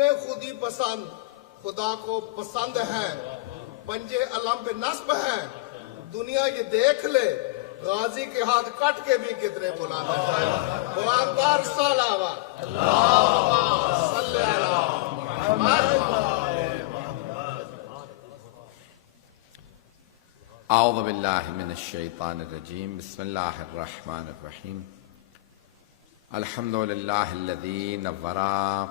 ابن خودی پسند خدا کو پسند ہے، پنجے علم پہ نصب ہیں، دنیا یہ دیکھ لے غازی کے ہاتھ کٹ کے بھی کتنے بلند ہے۔ بلندار صلوات اللہم صلی علی محمد۔ اعوذ باللہ من الشیطان الرجیم، بسم اللہ الرحمن الرحیم۔ الحمد للہ الذی نور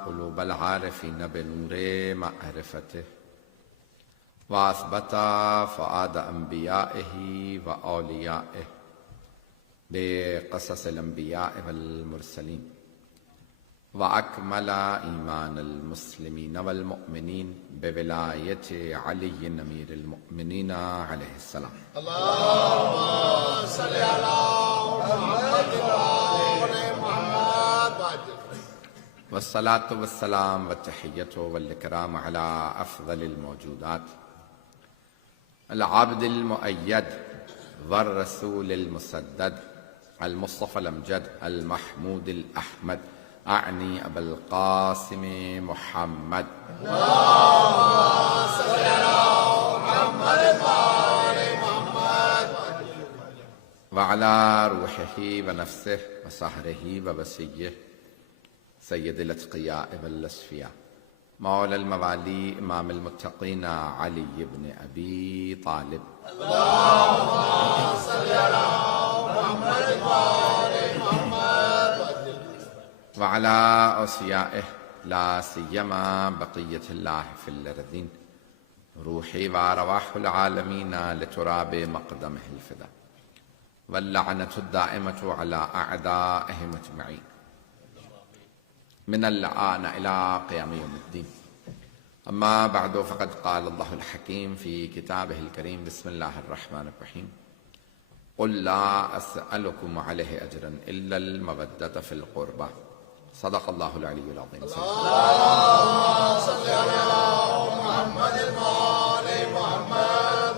قلوب العارفین بنور معرفتہ واثبت فؤاد انبیائہ واولیائہ بقصص الانبیاء والمرسلین واکمل ایمان المسلمین والمؤمنین بولایت علی امیر المؤمنین علیہ السلام۔ اللہم صلی علی محمد وعلی محمد۔ والصلاة والسلام والتحیۃ والاکرام علی افضل الموجودات العبد المؤید والرسول المسدد المصطفى الامجد المحمود الاحمد اعنی ابا القاسم محمد اللہم صلی علی محمد وعلی محمد۔ وعلى روحه ونفسه وصهره ووسيه سید الاتقیاء والاصفیاء مولا الموالی امام المتقین علی بن ابی طالب اللہم صلی علی محمد وعلی محمد۔ وعلى اوصیائه لا سیما بقیت اللہ فی الارضین روحی وارواح العالمین لتراب مقدمه الفدا واللعنة الدائمة على اعدائهم اجمعین من الآن إلى قيام يوم الدين۔ أما بعد فقد قال الله الحكيم في كتابه الكريم بسم الله الرحمن الرحيم قل لا أسألكم عليه أجرا إلا المودة في القربى صدق الله العلي العظيم۔ اللہم صلی علی محمد وعلی محمد۔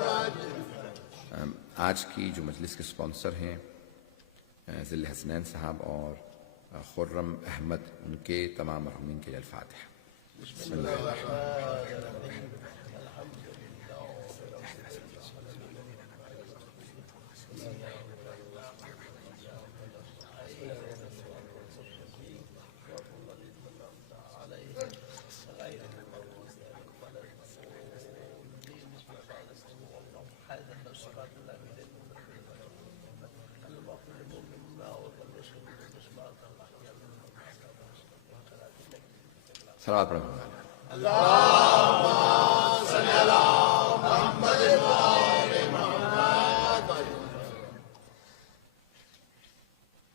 آج کی جو مجلس کے سپانسر ہیں ذل حسنین صاحب اور خرم احمد، ان کے تمام مرحومین کے لیے الفاتحہ۔ بسم اللہ الرحمن الرحیم۔ صلوات پڑھیں۔ اللہم صلی علی محمد وعلی محمد۔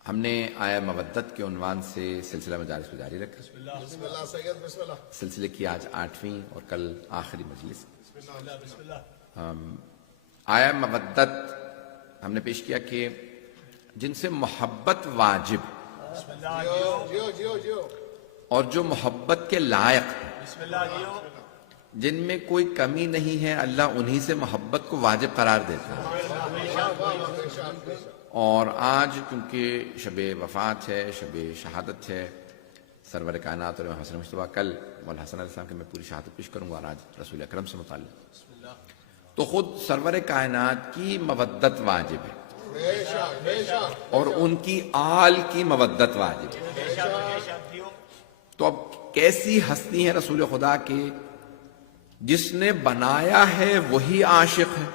ہم نے آیا مودت کے عنوان سے سلسلہ مجالس کو جاری رکھا۔ بسم اللہ سید، بسم اللہ۔ سلسلے کی آج 8ویں اور کل آخری مجلس۔ آیا مودت ہم نے پیش کیا کہ جن سے محبت واجب جیو جیو جیو۔ اور جو محبت کے لائق ہیں، جن میں کوئی کمی نہیں ہے، اللہ انہی سے محبت کو واجب قرار دیتا ہے۔ اور آج کیونکہ شب وفات ہے، شب شہادت ہے سرور کائنات اور حسن مصطفیٰ، کل مولانا حسن علیہ السلام کی میں پوری شہادت پیش کروں گا، اور آج رسول اکرم سے متعلق تو خود سرور کائنات کی مودت واجب ہے اور ان کی آل کی مودت واجب ہے۔ تو اب کیسی ہستی ہیں رسول خدا کے، جس نے بنایا ہے وہی عاشق ہے۔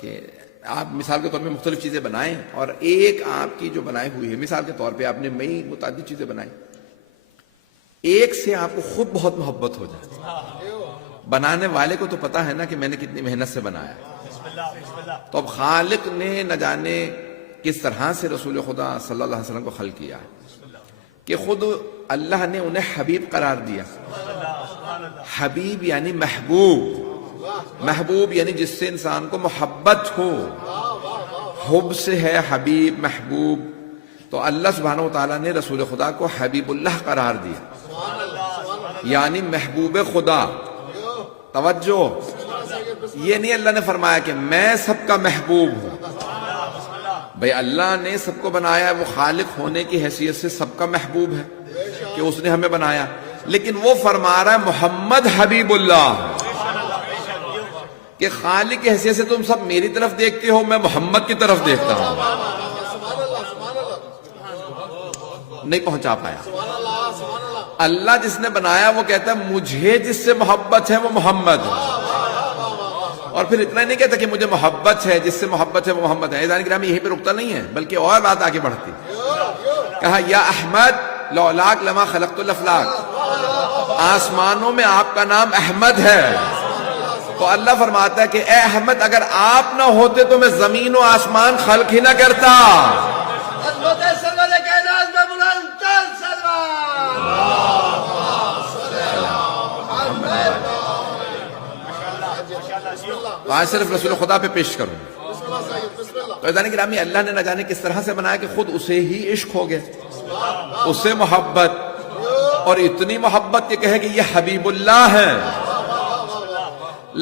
کہ آپ مثال کے طور پہ مختلف چیزیں بنائیں اور ایک آپ کی جو بنائی ہوئی ہے، مثال کے طور پہ آپ نے مئی متعدد چیزیں بنائی، ایک سے آپ کو خود بہت محبت ہو جائے، بنانے والے کو تو پتا ہے نا کہ میں نے کتنی محنت سے بنایا۔ تو اب خالق نے نہ جانے کس طرح سے رسول خدا صلی اللہ علیہ وسلم کو خلق کیا ہے کہ خود اللہ نے انہیں حبیب قرار دیا۔ حبیب یعنی محبوب، محبوب یعنی جس سے انسان کو محبت ہو، حب سے ہے حبیب محبوب۔ تو اللہ سبحانہ وتعالیٰ نے رسول خدا کو حبیب اللہ قرار دیا، یعنی محبوب خدا۔ توجہ، یہ نہیں اللہ نے فرمایا کہ میں سب کا محبوب ہوں، بھئی اللہ نے سب کو بنایا ہے، وہ خالق ہونے کی حیثیت سے سب کا محبوب ہے کہ اس نے ہمیں بنایا، لیکن وہ فرما رہا ہے محمد حبیب اللہ کہ خالق کی حیثیت سے تم سب میری طرف دیکھتے ہو، میں محمد کی طرف دیکھتا ہوں۔ سبحان اللہ سبحان اللہ نہیں پہنچا پایا۔ سبحان اللہ سبحان اللہ اللہ جس نے بنایا وہ کہتا ہے مجھے جس سے محبت ہے وہ محمد ہے، اور پھر اتنا نہیں کہتا کہ مجھے محبت ہے، جس سے محبت ہے وہ محمد ہے۔ عزیزان گرامی یہیں پہ رکتا نہیں ہے بلکہ اور بات آگے بڑھتی، کہا یا احمد لولاک لما خلقت الافلاک، آسمانوں میں آپ کا نام احمد ہے، تو اللہ فرماتا ہے کہ اے احمد اگر آپ نہ ہوتے تو میں زمین و آسمان خلق ہی نہ کرتا۔ عظمت سرور کائنات میں بلند تر سلمان۔ تو آج صرف رسول خدا پہ پیش کروں۔ بسم اللہ سید بسم اللہ تو عزیزان گرامی اللہ نے نہ جانے کس طرح سے بنایا کہ خود اسے ہی عشق ہو گیا، اسے محبت، اور اتنی محبت کہ کہے کہ یہ حبیب اللہ ہے۔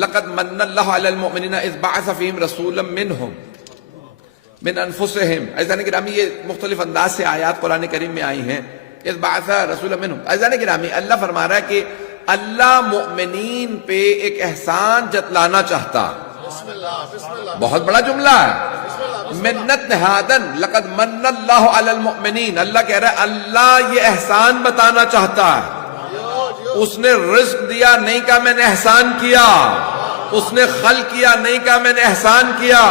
لقد من اللہ علی المؤمنین اذ بعث فیہم رسولا منہم من انفسہم۔ عزیزان گرامی یہ مختلف انداز سے آیات قرآن کریم میں آئی ہیں، اذ بعث رسولا منہم۔ عزیزان گرامی اللہ فرما رہا ہے کہ اللہ مؤمنین پہ ایک احسان جتلانا چاہتا، بسم اللہ بہت بڑا جملہ ہے، منت نہادن لقد من اللہ علی المؤمنین، اللہ کہہ رہا ہے اللہ یہ احسان بتانا چاہتا ہے۔ اس نے رزق دیا نہیں کہا میں نے احسان کیا، اس نے خلق کیا نہیں کہا میں نے احسان کیا،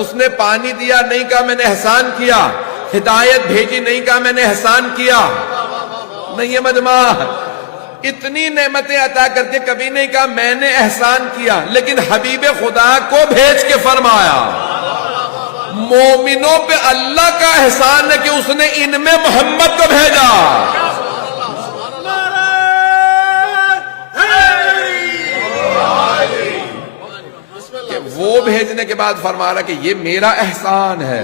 اس نے پانی دیا نہیں کہا میں نے احسان کیا، ہدایت بھیجی نہیں کہا میں نے احسان کیا۔ نہیں ہے مجمع، اتنی نعمتیں عطا کر کے کبھی نہیں کہا میں نے احسان کیا، لیکن حبیب خدا کو بھیج کے فرمایا مومنوں پہ اللہ کا احسان ہے کہ اس نے ان میں محمد کو بھیجا۔ کہ وہ بھیجنے کے بعد فرما رہا کہ یہ میرا احسان ہے۔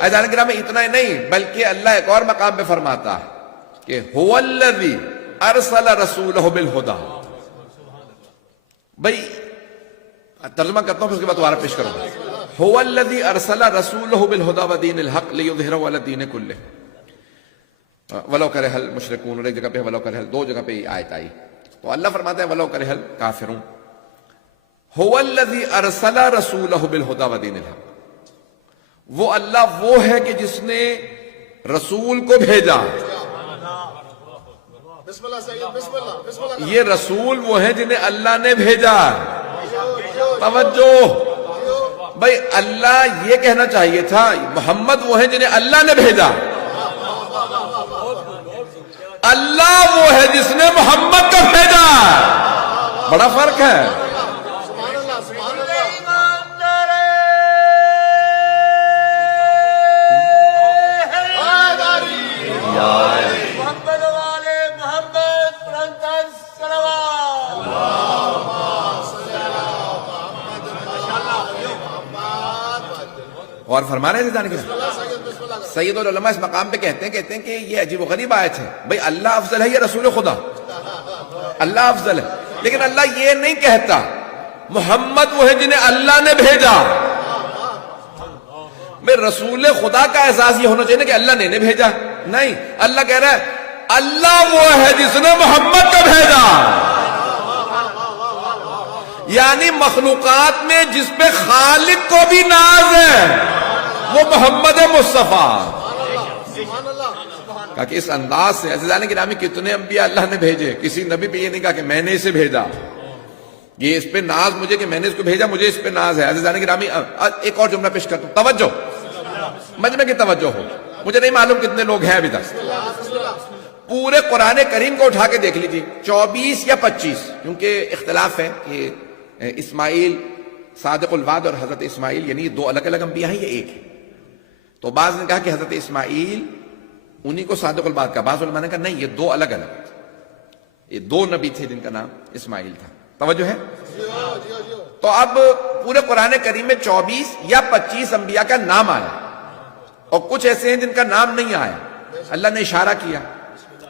عزیزان گرامی اتنا ہی نہیں بلکہ اللہ ایک اور مقام پہ فرماتا ہے کہ هو الذی ارسل رسولہ بالہدی۔ بھئی ترجمہ کرتا ہوں پھر اس کے بعد دوبارہ پیش کروں گا۔ هو الذی ارسل رسولہ بالہدی ودین الحق لیظہرہ علی الدین کلہ ولو کرہ المشرکون، اور ایک جگہ پہ ولو کرہ، دو جگہ پہ یہ آیت آئی، تو اللہ فرماتا ہے ولو کرہ الکافرون۔ هو الذی ارسل رسولہ بالہدی ودین الحق، وہ اللہ وہ ہے کہ جس نے رسول کو بھیجا۔ بسم اللہ سید بسم اللہ بسم اللہ یہ رسول وہ ہیں جنہیں اللہ نے بھیجا۔ توجہ بھائی، اللہ یہ کہنا چاہیے تھا محمد وہ ہیں جنہیں اللہ نے بھیجا، اللہ وہ ہے جس نے محمد کو بھیجا، بڑا فرق ہے۔ سبحان اللہ سبحان اللہ محمد والے محمد پرنتن سلوات۔ اور فرما رہے ہیں جانے کے سید العلماء اس مقام پہ کہتے ہیں کہ یہ عجیب و غریب آیت ہے۔ بھئی اللہ افضل ہے یا رسول خدا؟ اللہ افضل ہے، لیکن اللہ یہ نہیں کہتا محمد وہ ہے جنہیں اللہ نے بھیجا۔ میں رسول خدا کا احساس یہ ہونا چاہیے کہ اللہ نے بھیجا، نہیں، اللہ کہہ رہا ہے اللہ وہ ہے جس نے محمد کو بھیجا، یعنی مخلوقات میں جس پہ خالق کو بھی ناز ہے وہ محمد مصطفیٰ۔ کہا کہ اس انداز سے عزیزان گرامی کتنے انبیاء اللہ نے بھیجے، کسی نبی پہ یہ نہیں کہا کہ میں نے اسے بھیجا، یہ اس پہ ناز مجھے کہ میں نے اس کو بھیجا، مجھے اس پہ ناز ہے۔ عزیزان گرامی ایک اور جملہ پیش کرتا ہوں، توجہ، مجمع کی توجہ ہو، مجھے نہیں معلوم کتنے لوگ ہیں ابھی تک، پورے قرآن کریم کو اٹھا کے دیکھ لیجیے 24 یا 25، کیونکہ اختلاف ہے کہ اسماعیل صادق الوعد اور حضرت اسماعیل یعنی دو الگ الگ انبیاء ہیں یا ایک ہے، تو بعض نے کہا کہ حضرت اسماعیل انہی کو صادق الوعد کا، بعض علماء نے کہا نہیں یہ دو الگ الگ، یہ دو نبی تھے جن کا نام اسماعیل تھا۔ توجہ ہے؟ تو اب پورے قرآن کریم میں 24 یا 25 انبیاء کا نام آیا، اور کچھ ایسے ہیں جن کا نام نہیں آیا، اللہ نے اشارہ کیا،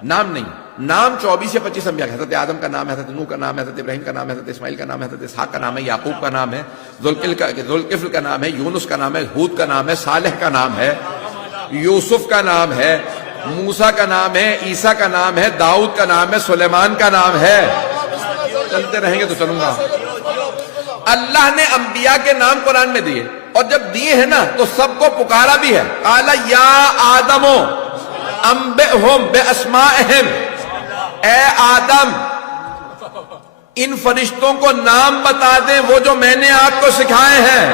نام نہیں۔ نام 24 یا 25 انبیاء، حضرت آدم کا نام ہے، حضرت نوح کا نام ہے، حضرت ابراہیم کا نام ہے، حضرت اسماعیل کا نام ہے، حضرت اسحاق کا نام ہے، یعقوب کا نام ہے، ذوالکفل کا نام ہے، یونس کا نام ہے، ہود کا نام ہے، صالح کا نام ہے، یوسف کا نام ہے، موسیٰ کا نام ہے، عیسیٰ کا نام ہے، داؤد کا نام ہے، سلیمان کا نام ہے. چلتے رہیں گے تو چلوں گا. اللہ نے انبیاء کے نام قرآن میں دیے، اور جب دیے ہیں نا تو سب کو پکارا بھی ہے. قال یا آدم انبئہم باسمائہم، اے آدم ان فرشتوں کو نام بتا دیں وہ جو میں نے آپ کو سکھائے ہیں.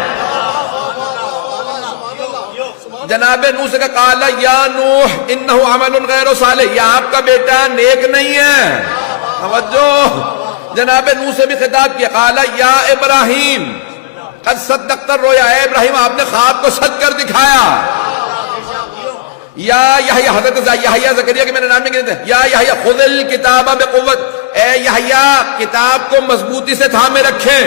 جناب نوح سے کہا قال یا نوح انہ عمل غیر صالح، یہ آپ کا بیٹا نیک نہیں ہے. توجہ. جناب نوح سے بھی خطاب کیا قال یا ابراہیم قد صدقت الرؤیا، اے ابراہیم آپ نے خواب کو سچ کر دکھایا. یا یحییٰ، حضرت یحییٰ زکریا کے میں نے نام نہیں لیتے، یا یحییٰ خذ الکتاب بقوت، اے یحییٰ کتاب کو مضبوطی سے تھامے رکھیں.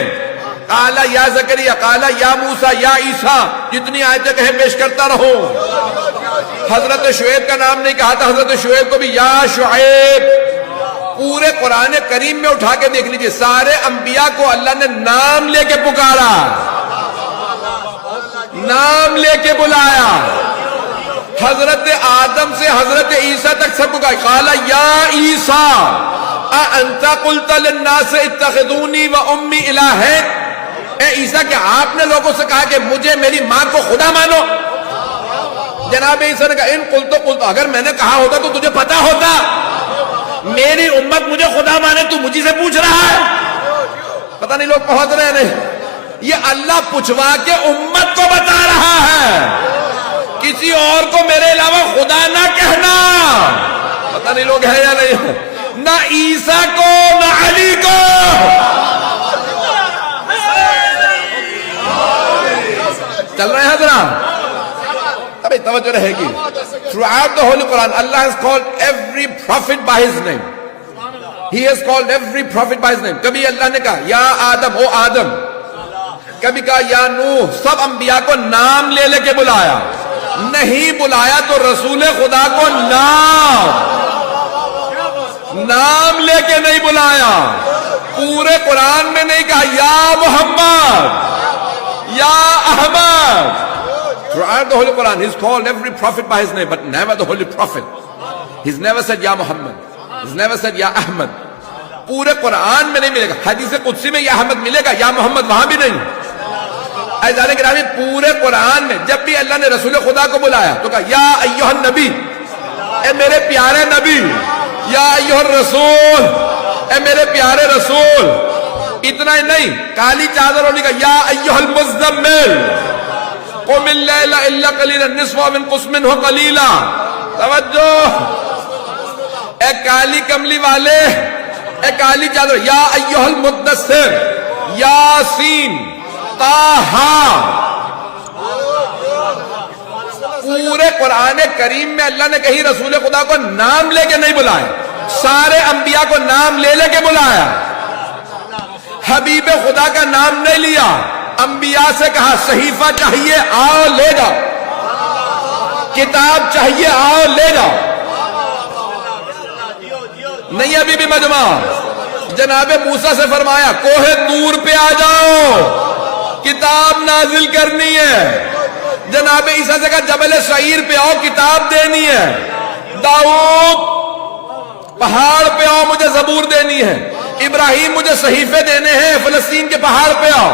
قال یا زکریا، قال یا موسیٰ، یا عیسیٰ، جتنی آیتیں کہیں پیش کرتا رہو. حضرت شعیب کا نام نہیں کہا تھا، حضرت شعیب کو بھی یا شعیب. پورے قرآن کریم میں اٹھا کے دیکھ لیجئے، سارے انبیاء کو اللہ نے نام لے کے پکارا، نام لے کے بلایا. حضرت آدم سے حضرت عیسیٰ تک سب کو کہا قال یا عیسیٰ اانت قلت للناس اتخذونی و امی الہین، اے عیسیٰ کہ آپ نے لوگوں سے کہا کہ مجھے میری ماں کو خدا مانو. جناب عیسیٰ نے کہا ان قلت، اگر میں نے کہا ہوتا تو تجھے پتا ہوتا. میری امت مجھے خدا مانے تو مجھے سے پوچھ رہا ہے. پتہ نہیں لوگ پہنچ رہے ہیں نہیں. یہ اللہ پوچھوا کے امت کو بتا رہا ہے، کسی اور کو میرے علاوہ خدا نہ کہنا. پتہ نہیں لوگ ہیں یا نہیں، نہ عیسیٰ کو نہ علی کو. چل رہے ہیں حضرات؟ ابھی توجہ رہے گی. Throughout the Holy Quran, Allah has called every prophet by his name. He has called every prophet by his name. کبھی اللہ نے کہا یا آدم، او آدم. کبھی کہا یا نوح. سب انبیاء کو نام لے لے کے بلایا. نہیں بلایا تو رسول خدا کو نام لے کے نہیں بلایا. پورے قرآن میں نہیں کہا یا محمد، یا Ahmad. Throughout the Holy Quran, he's called every prophet by his name, but never the Holy Prophet. He's never said ya Muhammad. He's never said ya Ahmad. پورے قرآن میں نہیں ملے گا. حدیث قدسی میں یا احمد ملے گا، یا محمد وہاں بھی نہیں. عزیزان گرامی پورے قرآن میں جب بھی اللہ نے رسول خدا کو بلایا تو کہا یا ایھا النبی، اے میرے پیارے نبی. یا ایھا الرسول، اے میرے پیارے رسول. اتنا ہی نہیں، کالی چادر ہونے کا یا ایھا المزمل قم اللیل الا قلیلا نصفہ وانقص منہ قلیلا. توجہ. اے کالی کملی والے، اے کالی چادر. یا ایھا المدثر، یاسین، طٰہٰ. پورے قرآن کریم میں اللہ نے کہیں رسول خدا کو نام لے کے نہیں بلایا، سارے انبیاء کو نام لے لے کے بلایا. حبیب خدا کا نام نہیں لیا. انبیاء سے کہا صحیفہ چاہیے آؤ لے جاؤ، کتاب چاہیے آؤ لے جاؤ. نہیں ابھی بھی مجمع. جناب موسیٰ سے فرمایا کوہ طور پہ آ جاؤ، کتاب نازل کرنی ہے. جناب عیسیٰ سے کہا جبل سعیر پہ آؤ، کتاب دینی ہے. داؤد پہاڑ پہ آؤ، مجھے زبور دینی ہے. ابراہیم مجھے صحیفے دینے ہیں، فلسطین کے پہاڑ پہ آؤ.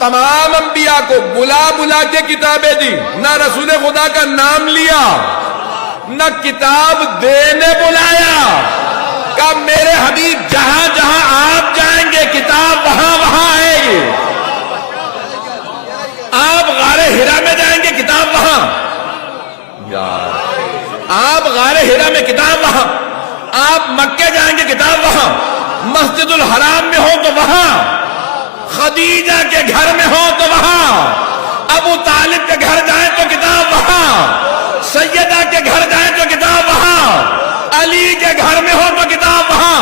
تمام انبیاء کو بلا بلا کے کتابیں دی، نہ رسول خدا کا نام لیا، نہ کتاب دینے بلایا. کہا میرے حبیب جہاں جہاں آپ جائیں گے کتاب وہاں وہاں آئے گی. آپ غار ہرا میں جائیں گے کتاب وہاں، آپ غار ہرا میں کتاب وہاں، آپ مکے جائیں گے کتاب وہاں، مسجد الحرام میں ہو تو وہاں، خدیجہ کے گھر میں ہو تو وہاں، ابو طالب کے گھر جائیں تو کتاب وہاں، سیدہ کے گھر جائیں تو کتاب وہاں، علی کے گھر میں ہو تو کتاب وہاں،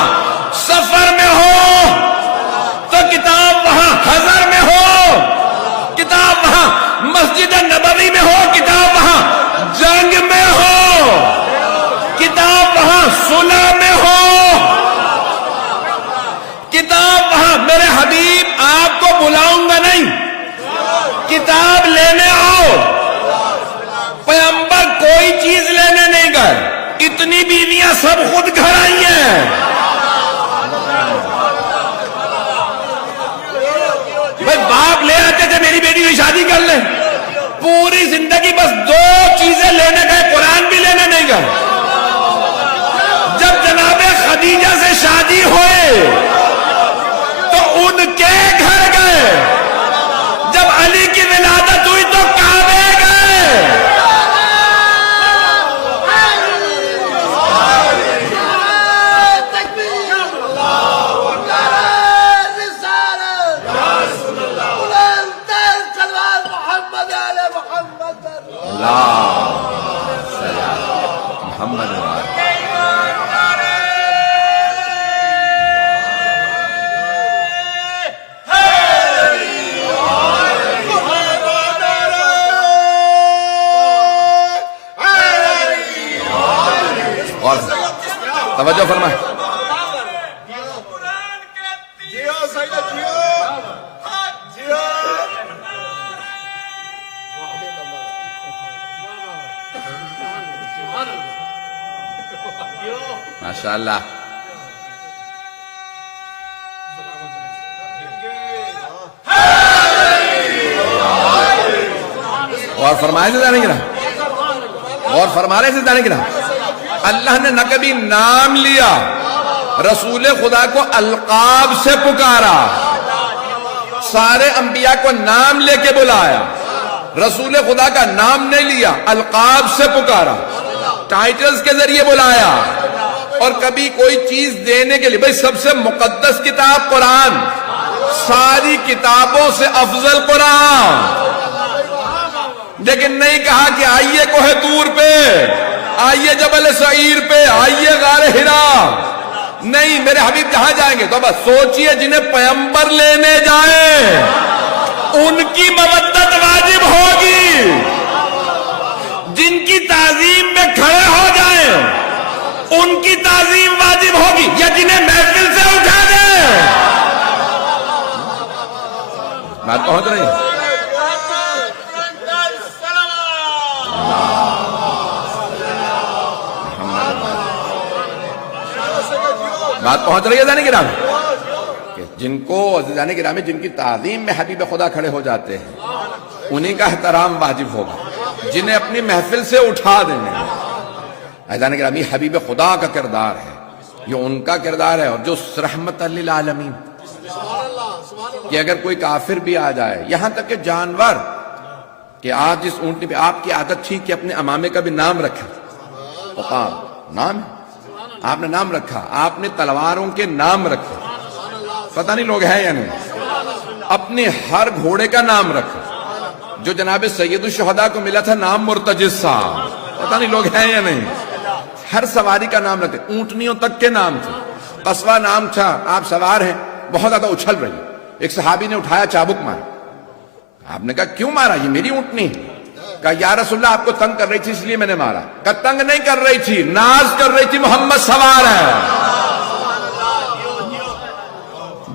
سفر میں ہو تو کتاب وہاں، حضر میں ہو کتاب وہاں، مسجد نبوی میں ہو کتاب وہاں، جنگ میں ہو صلح میں ہو. کتاب وہاں میرے حبیب آپ کو بلاؤں گا نہیں, کتاب لینے آؤ. پیغمبر کوئی چیز لینے نہیں گئے, اتنی بیویاں سب خود گھر آئی ہیں. بھائی باپ لے آتے تھے میری بیٹی کی شادی کر لیں, پوری زندگی بس 2 چیزیں لینے گئے, قرآن بھی لینے نہیں گئے. جب جناب خدیجہ سے شادی ہوئے تو ان کے گھر گئے, جب علی کی ولادت ہوئی تو کعبے گئے. محمد اور توجہ فرمائے. جیو سیدہ جیو جیو. ماشاء اللہ. اور فرمائے سے جانے گرا, اور فرمانے سے جانے گرا. اللہ نے نہ کبھی نام لیا, رسول خدا کو القاب سے پکارا. سارے انبیاء کو نام لے کے بلایا, رسول خدا کا نام نہیں لیا, القاب سے پکارا, ٹائٹلز کے ذریعے بلایا. اور کبھی کوئی چیز دینے کے لیے, بھئی سب سے مقدس کتاب قرآن, ساری کتابوں سے افضل قرآن, لیکن نہیں کہا کہ آئیے کوہ طور پہ, آئیے جبل سعیر پہ, آئیے غار حرا. نہیں, میرے حبیب جہاں جائیں گے تو بس سوچئے جنہیں پیغمبر لینے جائیں ان کی مودت واجب ہوگی, جن کی تعظیم میں کھڑے ہو جائیں ان کی تعظیم واجب ہوگی, یا جنہیں محفل سے اٹھا دیں. بات پہنچ رہی ہے. بات پہنچ رہی ہے عزیزان کرام, کہ جن کو عزیزان کرام جن کی تعظیم میں حبیب خدا کھڑے ہو جاتے ہیں انہی کا احترام واجب ہوگا, جنہیں اپنی محفل سے اٹھا دینے. عزیزان کرام یہ حبیب خدا کا کردار ہے, یہ ان کا کردار ہے. اور جو رحمت للعالمین, کہ اگر کوئی کافر بھی آ جائے, یہاں تک کہ جانور, کہ آج جس اونٹنی پہ آپ کی عادت تھی کہ اپنے امامے کا بھی نام رکھا, عقاب نام ہے, آپ نے نام رکھا, آپ نے تلواروں کے نام رکھے, پتہ نہیں لوگ ہیں یا نہیں, اپنے ہر گھوڑے کا نام رکھا. جو جناب سید الشہداء کو ملا تھا نام مرتجز صاحب, پتہ نہیں لوگ ہیں یا نہیں, ہر سواری کا نام رکھتے. اونٹنیوں تک کے نام تھے. قصوہ نام تھا, آپ سوار ہیں, بہت زیادہ اچھل رہی, ایک صحابی نے اٹھایا چابک مارا. آپ نے کہا کیوں مارا, یہ میری اونٹنی. کہا یا رسول اللہ آپ کو تنگ کر رہی تھی اس لیے میں نے مارا. کہا تنگ نہیں کر رہی تھی, ناز کر رہی تھی, محمد سوار ہے.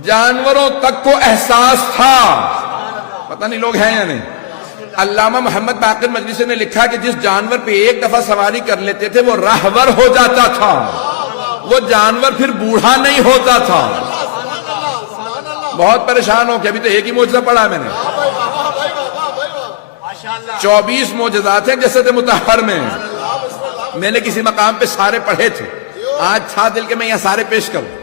جانوروں تک کو احساس تھا, پتہ نہیں لوگ ہیں یا نہیں. علامہ محمد باقر مجلسی نے لکھا کہ جس جانور پہ ایک دفعہ سواری کر لیتے تھے وہ راہور ہو جاتا تھا, وہ جانور پھر بوڑھا نہیں ہوتا تھا. بہت پریشان ہو کہ ابھی تو ایک ہی معجزہ پڑھا میں نے, 24 معجزات ہیں جسد مطہر میں. میں نے کسی مقام پہ سارے پڑھے تھے, آج تھا دل کے میں یہاں سارے پیش کروں.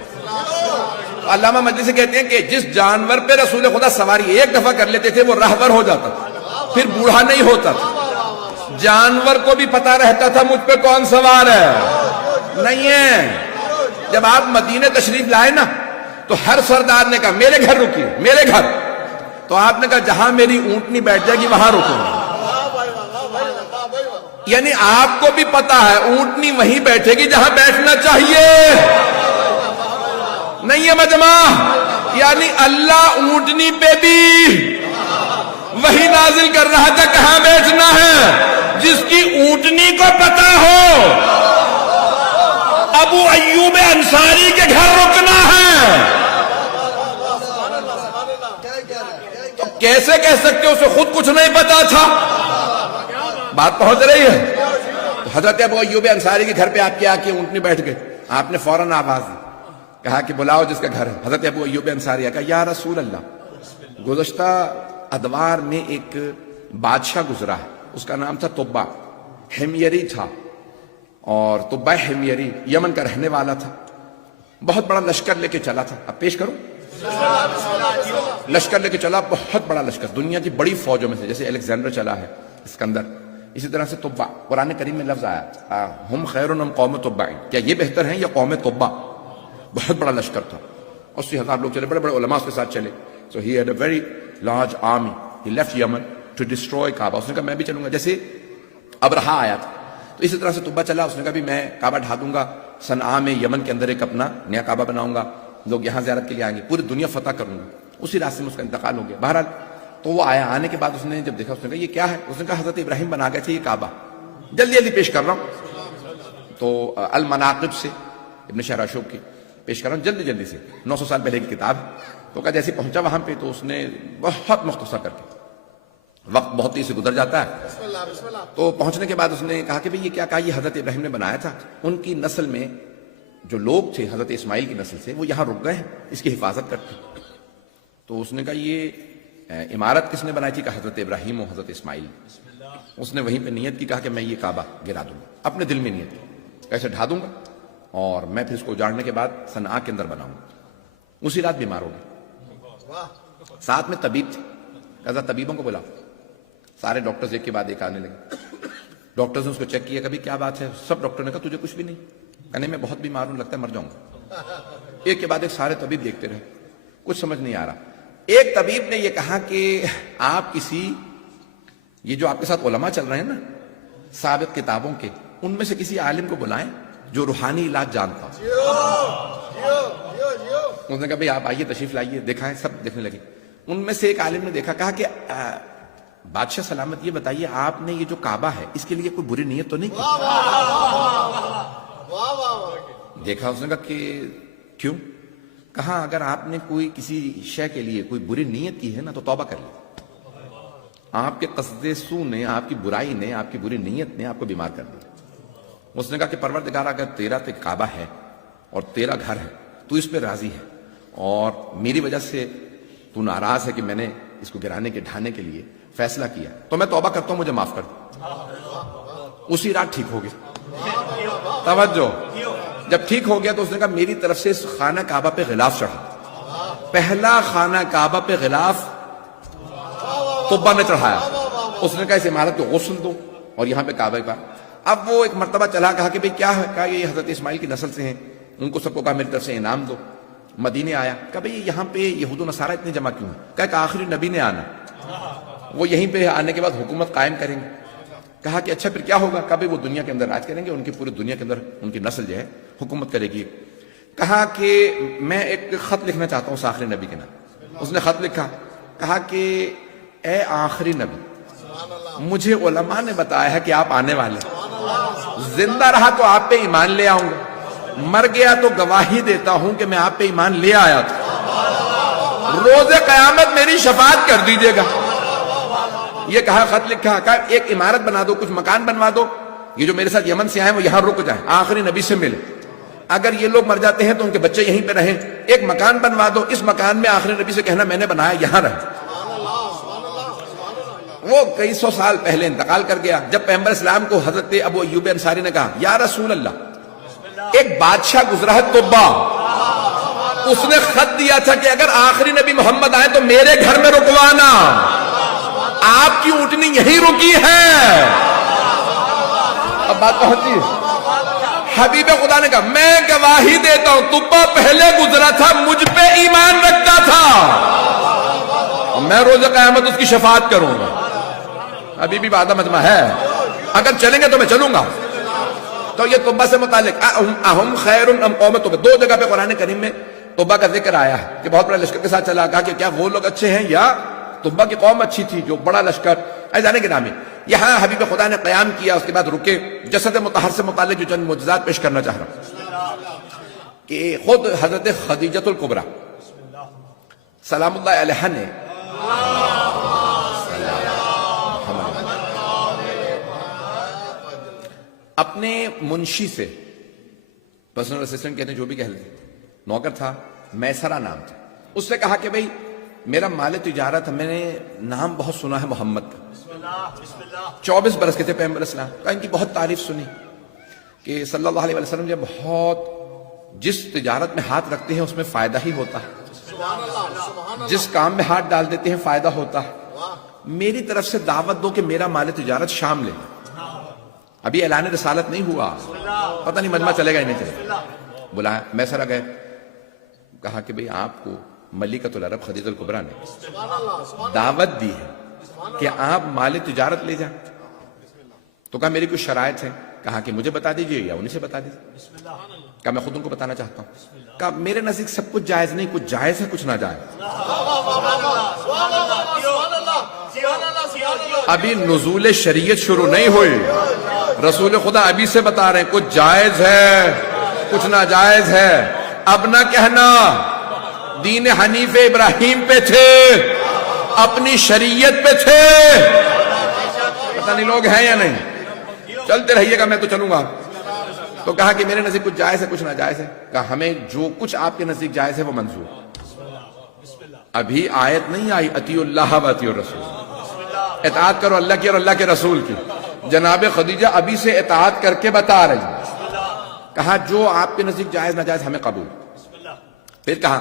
علامہ مجلسی کہتے ہیں کہ جس جانور پہ رسول خدا سواری ایک دفعہ کر لیتے تھے وہ راہور ہو جاتا تھا, پھر بوڑھا نہیں ہوتا تھا. جانور کو بھی پتا رہتا تھا مجھ پہ کون سوار ہے. نہیں ہے, جب آپ مدینے تشریف لائے نا تو ہر سردار نے کہا میرے گھر رکیے, میرے گھر. تو آپ نے کہا جہاں میری اونٹنی بیٹھ جائے گی وہاں رکوں. یعنی آپ کو بھی پتا ہے اونٹنی وہیں بیٹھے گی جہاں بیٹھنا چاہیے. نہیں ہے مجمع, یعنی اللہ اونٹنی پہ بھی وہی نازل کر رہا تھا کہاں بیٹھنا ہے. جس کی اونٹنی کو پتا ہو ابو ایوب انصاری کے گھر رکنا ہے. اب کیسے کہہ سکتے ہو؟ اسے خود کچھ نہیں پتا تھا. بات پہنچ رہی ہے؟ تو حضرت ابو ایوب انصاری کے گھر پہ آپ کے آ کے اونٹنی بیٹھ گئے. آپ نے فوراً آواز دی, کہا کہ بلاؤ جس کا گھر ہے. حضرت ابو ایوب انصاری کہا یا رسول اللہ, گزشتہ ادوار میں ایک بادشاہ گزرا ہے, اس کا نام تھا طبع, حمیری تھا, اور طبع حمیری یمن کا رہنے والا تھا. بہت بڑا لشکر لے کے چلا تھا. اب پیش کروں, لشکر لے کے چلا, بہت بڑا لشکر, دنیا کی بڑی فوجوں میں سے, جیسے الیگزینڈر چلا ہے, اسکندر, اسی طرح سے طبع. قرآن کریم میں لفظ آیا ہم خیر ام قوم طبع, کیا یہ بہتر ہیں یا قوم طبع. بہت بڑا لشکر تھا, 80,000 لوگ چلے, بڑے بڑے علماء اس کے ساتھ چلے. So he had a very large army. He left Yemen to destroy Kaaba. اس نے کہا میں بھی چلوں گا, جیسے ابرہا آیا تھا تو اسی طرح سے طبع چلا. اس نے کہا بھی میں کعبہ ڈھا دوں گا, صنعاء میں یمن کے اندر ایک اپنا نیا کعبہ بناؤں گا, لوگ یہاں زیارت کے لیے آئیں گے, پوری دنیا فتح کروں گا. اسی راستے میں اس کا انتقال ہو گیا. بہرحال تو وہ آیا, آنے کے بعد اس نے جب دیکھا, اس نے کہا یہ کیا ہے؟ اس نے کہا حضرت ابراہیم بنا گئے تھے یہ کعبہ. جلدی جلدی پیش کر رہا ہوں. تو المناقب سے ابن شہراشوب کی پیش کر رہا ہوں جلدی جلدی سے, 900 سال پہلے کی کتاب. تو کہا جیسے پہنچا وہاں پہ تو اس نے بہت مختصر کر کے, وقت بہت تیزی سے گزر جاتا ہے, تو پہنچنے کے بعد اس نے کہا کہ بھئی یہ کیا کہا؟ یہ حضرت ابراہیم نے بنایا تھا. ان کی نسل میں جو لوگ تھے حضرت اسماعیل کی نسل سے, وہ یہاں رک گئے ہیں, اس کی حفاظت کرتے. تو اس نے کہا یہ عمارت کس نے بنائی تھی؟ کہ حضرت ابراہیم و حضرت اسماعیل. اس نے وہیں پہ نیت کی, کہا کہ میں یہ کعبہ گرا دوں گا, اپنے دل میں نیت کی, کیسے ڈھا دوں گا اور میں پھر اس کو اجاڑنے کے بعد صنعاء کے اندر بناؤں گا. اسی رات بیمار ہو گئے. ساتھ میں طبیب تھے, کہا طبیبوں کو بلاؤ. سارے ڈاکٹرز ایک کے بعد ایک آنے لگے. ڈاکٹرز نے اس کو چیک کیا, کبھی کیا بات ہے؟ سب ڈاکٹر نے کہا تجھے کچھ بھی نہیں. کہنے میں بہت بیمار ہوں, لگتا ہے مر جاؤں گا. ایک کے بعد ایک سارے طبیب دیکھتے رہے, کچھ سمجھ نہیں آ رہا. ایک طبیب نے یہ کہا کہ آپ کسی, یہ جو آپ کے ساتھ علماء چل رہے ہیں نا ثابت کتابوں کے, ان میں سے کسی عالم کو بلائیں جو روحانی علاج جانتا ہو. انہوں نے کہا بھئی آپ آئیے, تشریف لائیے, دکھائیں. سب دیکھنے لگے. ان میں سے ایک عالم نے دیکھا, کہا کہ بادشاہ سلامت یہ بتائیے آپ نے یہ جو کعبہ ہے اس کے لیے کوئی بری نیت تو نہیں کی؟ دیکھا, اس نے کہا کہ کیوں؟ کہا اگر آپ نے کوئی کسی شے کے لیے کوئی بری نیت کی ہے نا تو توبہ کر لی. آپ کے قصد سو نے, آپ کی برائی نے, آپ کی بری نیت نے آپ کو بیمار کر دیا. اس نے کہا کہ پروردگار اگر تیرا تو کعبہ ہے اور تیرا گھر ہے, تو اس پہ راضی ہے, اور میری وجہ سے تو ناراض ہے کہ میں نے اس کو گرانے کے ڈھانے کے لیے فیصلہ کیا, تو میں توبہ کرتا ہوں, مجھے معاف کر دو. اسی رات ٹھیک ہو گیا. توجہ, جب ٹھیک ہو گیا تو اس نے کہا میری طرف سے اس خانہ کعبہ پہ غلاف چڑھا. پہلا خانہ کعبہ پہ غلاف طبع نے چڑھایا. اس نے کہا اس عمارت کو غسل دو اور یہاں پہ کعبہ پر. اب وہ ایک مرتبہ چلا, کہا کہ بھئی کیا ہے؟ کہا یہ حضرت اسماعیل کی نسل سے ہیں, ان کو سب کو کہا میری طرف سے انعام دو. مدینے آیا, کہا بھئی یہاں پہ یہود و نصارہ اتنے جمع کیوں ہیں؟ کہا کہ آخری نبی نے آنا, وہ یہیں پہ آنے کے بعد حکومت قائم کریں گے. کہا کہ اچھا پھر کیا ہوگا؟ کہا بھئی وہ دنیا کے اندر راج کریں گے, ان کی پوری دنیا کے اندر ان کی نسل جو ہے حکومت کرے گی. کہا کہ میں ایک خط لکھنا چاہتا ہوں اس آخری نبی کے نام. اس نے خط لکھا, کہا کہ اے آخری نبی, مجھے علماء نے بتایا ہے کہ آپ آنے والے, زندہ رہا تو آپ پہ ایمان لے آؤں گا, مر گیا تو گواہی دیتا ہوں کہ میں آپ پہ ایمان لے آیا تھا, روز قیامت میری شفاعت کر دیجئے گا. یہ کہا, خط لکھا, کہا ایک عمارت بنا دو, کچھ مکان بنوا دو, یہ جو میرے ساتھ یمن سے آئے وہ یہاں رک جائیں, آخری نبی سے ملے. اگر یہ لوگ مر جاتے ہیں تو ان کے بچے یہیں پہ رہیں. ایک مکان بنوا دو, اس مکان میں آخری نبی سے کہنا میں نے بنایا, یہاں رہے. وہ کئی سو سال پہلے انتقال کر گیا. جب پیغمبر اسلام کو حضرت ابو ایوب انصاری نے کہا یا رسول اللہ, ایک بادشاہ گزرا ہے طبع, اس نے خط دیا تھا کہ اگر آخری نبی محمد آئے تو میرے گھر میں رکوانا, آپ کی اونٹنی یہی رکی ہے. اب بات پہنچی. حبیب خدا نے کہا میں گواہی دیتا ہوں طبع پہلے گزرا تھا, مجھ پہ ایمان رکھتا تھا, میں روز قیامت اس کی شفاعت کروں گا. ابھی بھی وعدہ مجمع ہے, اگر چلیں گے تو میں چلوں گا. تو یہ طبع سے متعلق اہم خیر ام قوم طبع, دو جگہ پہ قرآن کریم میں طبع کا ذکر آیا ہے کہ بہت بڑا لشکر کے ساتھ چلا. کہا کہ کیا وہ لوگ اچھے ہیں یا طبع کی قوم اچھی تھی جو بڑا لشکر جانے کے نامی یہاں حبیب خدا نے قیام کیا، اس کے بعد رکے، جسد مطہر سے متعلق جو چند معجزات پیش کرنا چاہ رہا ہوں کہ خود حضرت خدیجۃ الکبریٰ سلام اللہ علیہ نے اپنے منشی سے، پرسنل اسسٹنٹ کہتے ہیں جو بھی کہہ لیں، نوکر تھا، میسرہ نام تھا، اس سے کہا کہ بھئی میرا مال تجارت ہے، میں نے نام بہت سنا ہے محمد کا، 24 برس کے تھے پیغمبر اسلام کا، ان کی بہت تعریف سنی کہ صلی اللہ علیہ وسلم جب بہت جس تجارت میں ہاتھ رکھتے ہیں اس میں فائدہ ہی ہوتا ہے، جس کام میں ہاتھ ڈال دیتے ہیں فائدہ ہوتا ہے، میری طرف سے دعوت دو کہ میرا مال تجارت شام لے، ابھی اعلان رسالت نہیں ہوا، پتہ نہیں مجمع چلے گا ہی نہیں چلے گا، بلایا میسرہ گئے، کہا کہ بھئی آپ کو ملکۃ العرب خدیجہ الکبریٰ نے دعوت دی ہے کہ آپ مال تجارت لے جائیں، تو کہا میری کچھ شرائط ہے، کہا کہ مجھے بتا دیجئے یا انہیں سے بتا دیجئے، کہا میں خود ان کو بتانا چاہتا ہوں، کہا میرے نزدیک سب کچھ جائز نہیں، کچھ جائز ہے کچھ ناجائز، ابھی نزول شریعت شروع نہیں ہوئی، رسول خدا ابھی سے بتا رہے ہیں کچھ جائز ہے کچھ ناجائز ہے، اب نہ کہنا دین حنیف ابراہیم پہ تھے، اپنی شریعت پہ تھے، پتہ نہیں لوگ ہیں یا نہیں، چلتے رہیے گا میں تو چلوں گا، تو کہا کہ میرے نزدیک کچھ جائز ہے کچھ ناجائز ہے، کہا ہمیں جو کچھ آپ کے نزدیک جائز ہے وہ منظور، ابھی آیت نہیں آئی اطیعوا اللہ و اطیعوا الرسول، اطاعت کرو اللہ کی اور اللہ کے رسول کی، جناب خدیجہ ابھی سے اطاعت کر کے بتا رہی ہیں، کہا جو آپ کے نزدیک جائز ناجائز ہمیں قبول، پھر کہا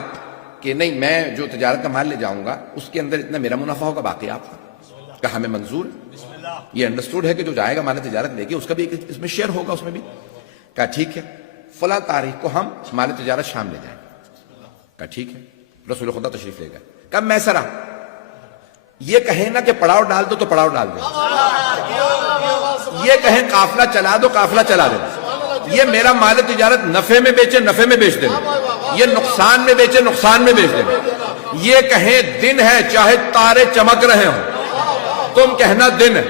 کہ نہیں میں جو تجارت کا مال لے جاؤں گا اس کے اندر اتنا میرا منافع ہوگا باقی آپ کا، کہا ہمیں منظور، یہ انڈرسٹوڈ ہے کہ جو جائے گا مال تجارت لے کے اس کا بھی اس میں شیئر ہوگا، اس میں بھی، کہا ٹھیک ہے فلاں تاریخ کو ہم مال تجارت شام لے جائیں گے، کہا ٹھیک ہے، رسول خدا تشریف لے گئے، کہا میسرہ یہ کہیں نا کہ پڑاؤ ڈال دو تو پڑاؤ ڈال دو، یہ کہیں قافلہ چلا دو قافلہ چلا دو، یہ میرا مال تجارت نفع میں بیچے نفع میں بیچ دیں، یہ نقصان میں بیچے نقصان میں بیچ دیں، یہ کہیں دن ہے چاہے تارے چمک رہے ہوں تم کہنا دن ہے،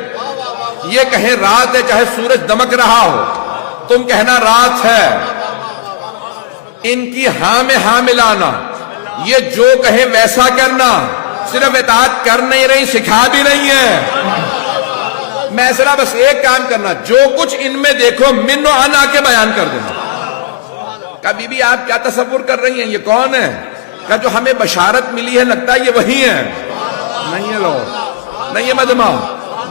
یہ کہیں رات ہے چاہے سورج دمک رہا ہو تم کہنا رات ہے، ان کی ہاں میں ہاں ملانا، یہ جو کہیں ویسا کرنا، صرف اطاعت کر نہیں رہی سکھا بھی نہیں ہے، میسرہ بس ایک کام کرنا، جو کچھ ان میں دیکھو من و عن آ کے بیان کر دینا، کہا بی بی آپ کیا تصور کر رہی ہیں یہ کون ہے، کہا جو ہمیں بشارت ملی ہے لگتا ہے یہ وہی ہے، نہیں ہے لوگ، نہیں ہے مجمع،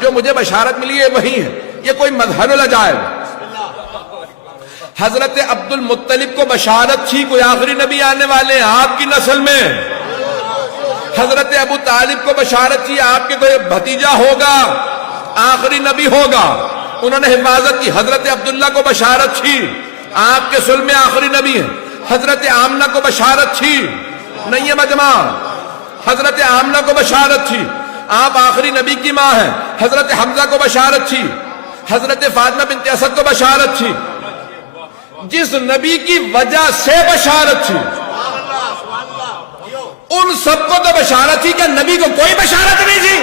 جو مجھے بشارت ملی ہے وہی ہے، یہ کوئی مظہر العجائب، حضرت عبد المطلب کو بشارت تھی کوئی آخری نبی آنے والے ہیں آپ کی نسل میں، حضرت ابو طالب کو بشارت تھی آپ کے کوئی بھتیجا ہوگا آخری نبی ہوگا، انہوں نے حفاظت کی، حضرت عبداللہ کو بشارت تھی آپ کے سل میں آخری نبی ہیں، حضرت آمنہ کو بشارت تھی، نہیں ہے مجمع، حضرت آمنہ کو بشارت تھی آپ آخری نبی کی ماں ہیں، حضرت حمزہ کو بشارت تھی، حضرت فاطمہ بنت اسد کو بشارت تھی، جس نبی کی وجہ سے بشارت تھی ان سب کو تو بشارت تھی کہ نبی کو کوئی بشارت نہیں تھی،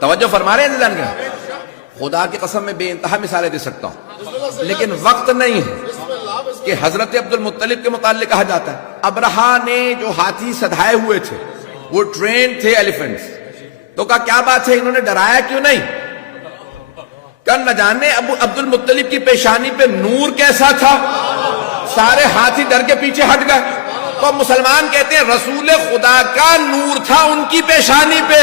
توجہ فرما رہے ہیں جان خدا کی قسم میں بے انتہا مثالیں دے سکتا ہوں لیکن وقت نہیں ہے کہ حضرت عبد المطلب کے متعلق کہا جاتا ہے ابرہا نے جو ہاتھی سدھائے ہوئے تھے وہ ٹرین تھے ایلیفنٹس، تو کہا کیا بات ہے انہوں نے ڈرایا کیوں نہیں، کہ نہ جانے عبد المطلب کی پیشانی پہ نور کیسا تھا، سارے ہاتھی ڈر کے پیچھے ہٹ گئے، تو مسلمان کہتے ہیں رسول خدا کا نور تھا ان کی پیشانی پہ،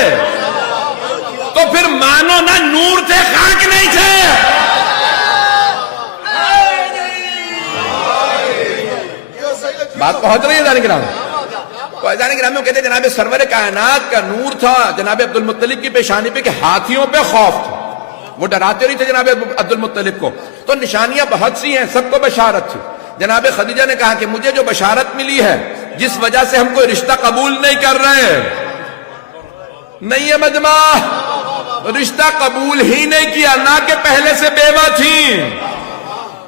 تو پھر مانو نہ نور تھے خاک نہیں تھے، بات پہنچ رہی ہے جان گرام، تو جان گرام میں کہتے ہیں جناب سرور کائنات کا نور تھا جناب عبد المطلب کی پیشانی پہ کہ ہاتھیوں پہ خوف تھا، وہ ڈراتے رہی تھے جناب عبد المطلب کو. تو نشانیاں بہت سی ہیں, سب کو بشارت تھی. جناب خدیجہ نے کہا کہ مجھے جو بشارت ملی ہے جس وجہ سے ہم کوئی رشتہ قبول نہیں کر رہے نہیں ہے مجمع, رشتہ قبول ہی نہیں کیا, نہ کہ پہلے سے بیوہ تھیں.